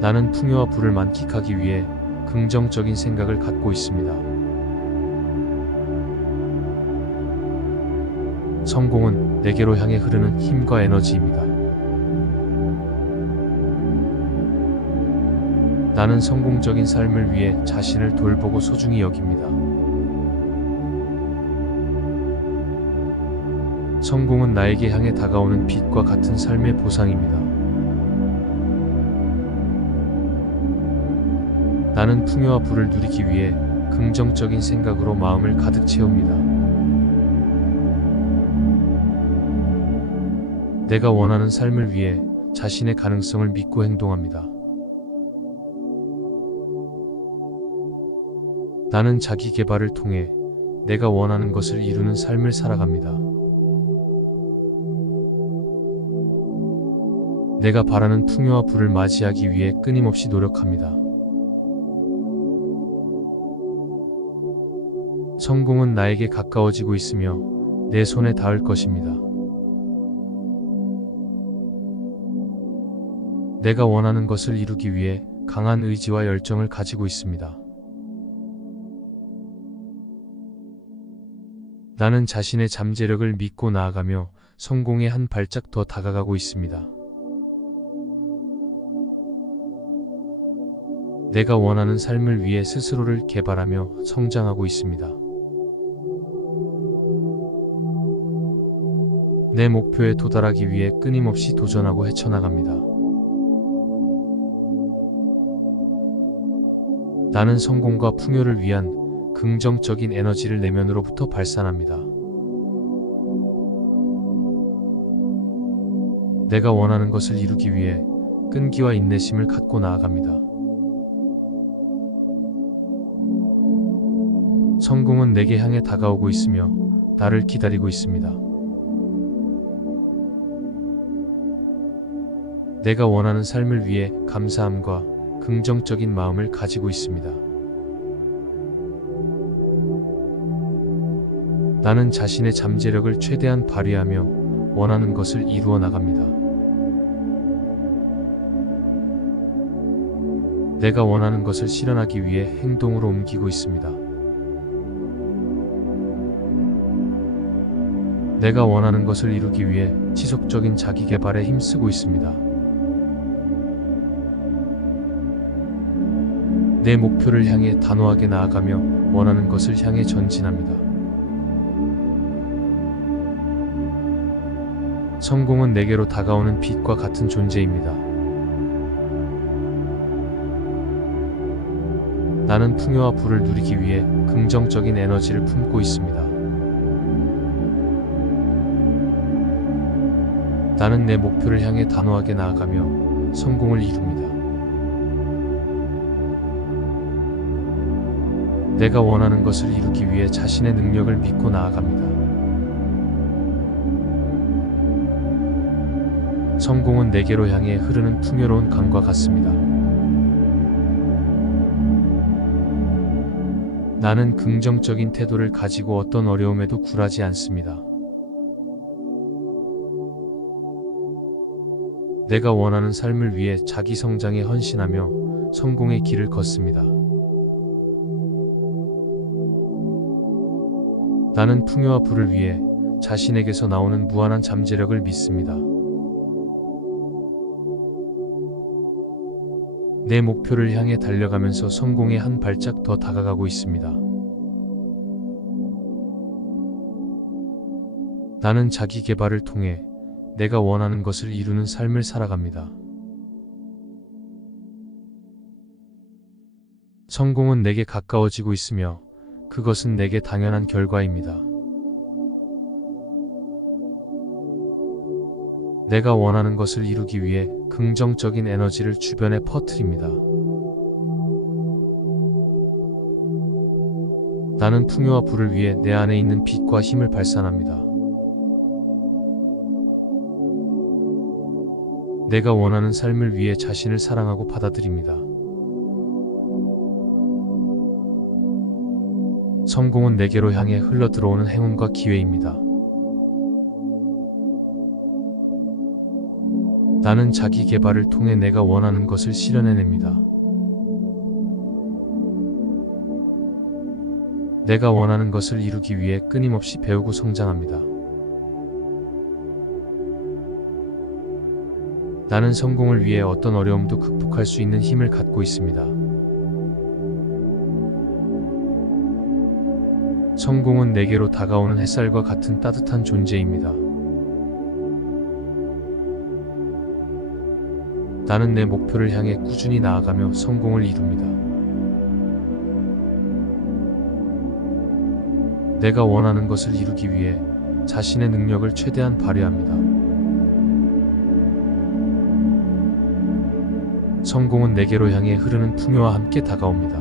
나는 풍요와 불을 만끽하기 위해 긍정적인 생각을 갖고 있습니다. 성공은 내게로 향해 흐르는 힘과 에너지입니다. 나는 성공적인 삶을 위해 자신을 돌보고 소중히 여깁니다. 성공은 나에게 향해 다가오는 빛과 같은 삶의 보상입니다. 나는 풍요와 불을 누리기 위해 긍정적인 생각으로 마음을 가득 채웁니다. 내가 원하는 삶을 위해 자신의 가능성을 믿고 행동합니다. 나는 자기 개발을 통해 내가 원하는 것을 이루는 삶을 살아갑니다. 내가 바라는 풍요와 불을 맞이하기 위해 끊임없이 노력합니다. 성공은 나에게 가까워지고 있으며 내 손에 닿을 것입니다. 내가 원하는 것을 이루기 위해 강한 의지와 열정을 가지고 있습니다. 나는 자신의 잠재력을 믿고 나아가며 성공에 한 발짝 더 다가가고 있습니다. 내가 원하는 삶을 위해 스스로를 개발하며 성장하고 있습니다. 내 목표에 도달하기 위해 끊임없이 도전하고 헤쳐나갑니다. 나는 성공과 풍요를 위한 긍정적인 에너지를 내면으로부터 발산합니다. 내가 원하는 것을 이루기 위해 끈기와 인내심을 갖고 나아갑니다. 성공은 내게 향해 다가오고 있으며 나를 기다리고 있습니다. 내가 원하는 삶을 위해 감사함과 긍정적인 마음을 가지고 있습니다. 나는 자신의 잠재력을 최대한 발휘하며 원하는 것을 이루어 나갑니다. 내가 원하는 것을 실현하기 위해 행동으로 옮기고 있습니다. 내가 원하는 것을 이루기 위해 지속적인 자기 개발에 힘쓰고 있습니다. 내 목표를 향해 단호하게 나아가며 원하는 것을 향해 전진합니다. 성공은 내게로 다가오는 빛과 같은 존재입니다. 나는 풍요와 부를 누리기 위해 긍정적인 에너지를 품고 있습니다. 나는 내 목표를 향해 단호하게 나아가며 성공을 이룹니다. 내가 원하는 것을 이루기 위해 자신의 능력을 믿고 나아갑니다. 성공은 내게로 향해 흐르는 풍요로운 강과 같습니다. 나는 긍정적인 태도를 가지고 어떤 어려움에도 굴하지 않습니다. 내가 원하는 삶을 위해 자기 성장에 헌신하며 성공의 길을 걷습니다. 나는 풍요와 부를 위해 자신에게서 나오는 무한한 잠재력을 믿습니다. 내 목표를 향해 달려가면서 성공에 한 발짝 더 다가가고 있습니다. 나는 자기 개발을 통해 내가 원하는 것을 이루는 삶을 살아갑니다. 성공은 내게 가까워지고 있으며 그것은 내게 당연한 결과입니다. 내가 원하는 것을 이루기 위해 긍정적인 에너지를 주변에 퍼뜨립니다. 나는 풍요와 부를 위해 내 안에 있는 빛과 힘을 발산합니다. 내가 원하는 삶을 위해 자신을 사랑하고 받아들입니다. 성공은 내게로 향해 흘러들어오는 행운과 기회입니다. 나는 자기 개발을 통해 내가 원하는 것을 실현해냅니다. 내가 원하는 것을 이루기 위해 끊임없이 배우고 성장합니다. 나는 성공을 위해 어떤 어려움도 극복할 수 있는 힘을 갖고 있습니다. 성공은 내게로 다가오는 햇살과 같은 따뜻한 존재입니다. 나는 내 목표를 향해 꾸준히 나아가며 성공을 이룹니다. 내가 원하는 것을 이루기 위해 자신의 능력을 최대한 발휘합니다. 성공은 내게로 향해 흐르는 풍요와 함께 다가옵니다.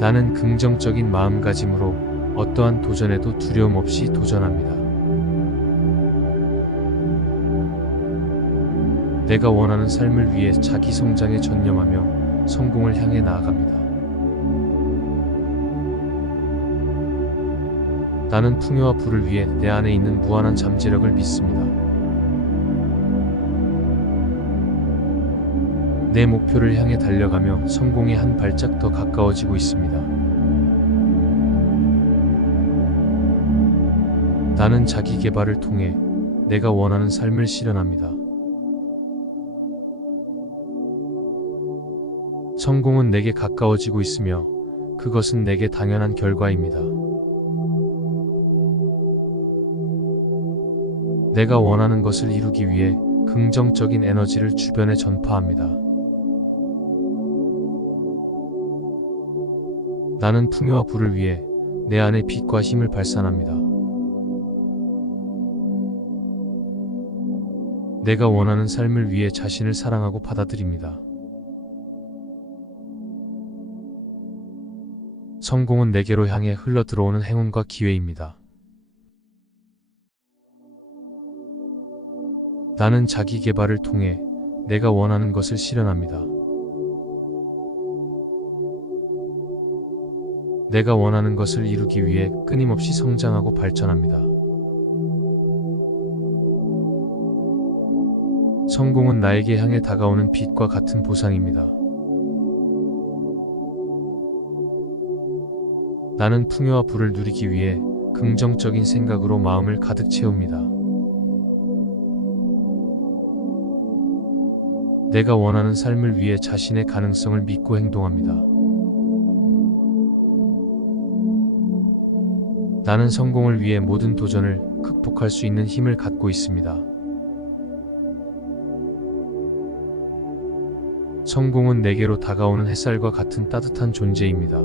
나는 긍정적인 마음가짐으로 어떠한 도전에도 두려움 없이 도전합니다. 내가 원하는 삶을 위해 자기 성장에 전념하며 성공을 향해 나아갑니다. 나는 풍요와 부를 위해 내 안에 있는 무한한 잠재력을 믿습니다. 내 목표를 향해 달려가며 성공에 한 발짝 더 가까워지고 있습니다. 나는 자기 개발을 통해 내가 원하는 삶을 실현합니다. 성공은 내게 가까워지고 있으며 그것은 내게 당연한 결과입니다. 내가 원하는 것을 이루기 위해 긍정적인 에너지를 주변에 전파합니다. 나는 풍요와 부를 위해 내 안에 빛과 힘을 발산합니다. 내가 원하는 삶을 위해 자신을 사랑하고 받아들입니다. 성공은 내게로 향해 흘러 들어오는 행운과 기회입니다. 나는 자기 개발을 통해 내가 원하는 것을 실현합니다. 내가 원하는 것을 이루기 위해 끊임없이 성장하고 발전합니다. 성공은 나에게 향해 다가오는 빛과 같은 보상입니다. 나는 풍요와 부를 누리기 위해 긍정적인 생각으로 마음을 가득 채웁니다. 내가 원하는 삶을 위해 자신의 가능성을 믿고 행동합니다. 나는 성공을 위해 모든 도전을 극복할 수 있는 힘을 갖고 있습니다. 성공은 내게로 다가오는 햇살과 같은 따뜻한 존재입니다.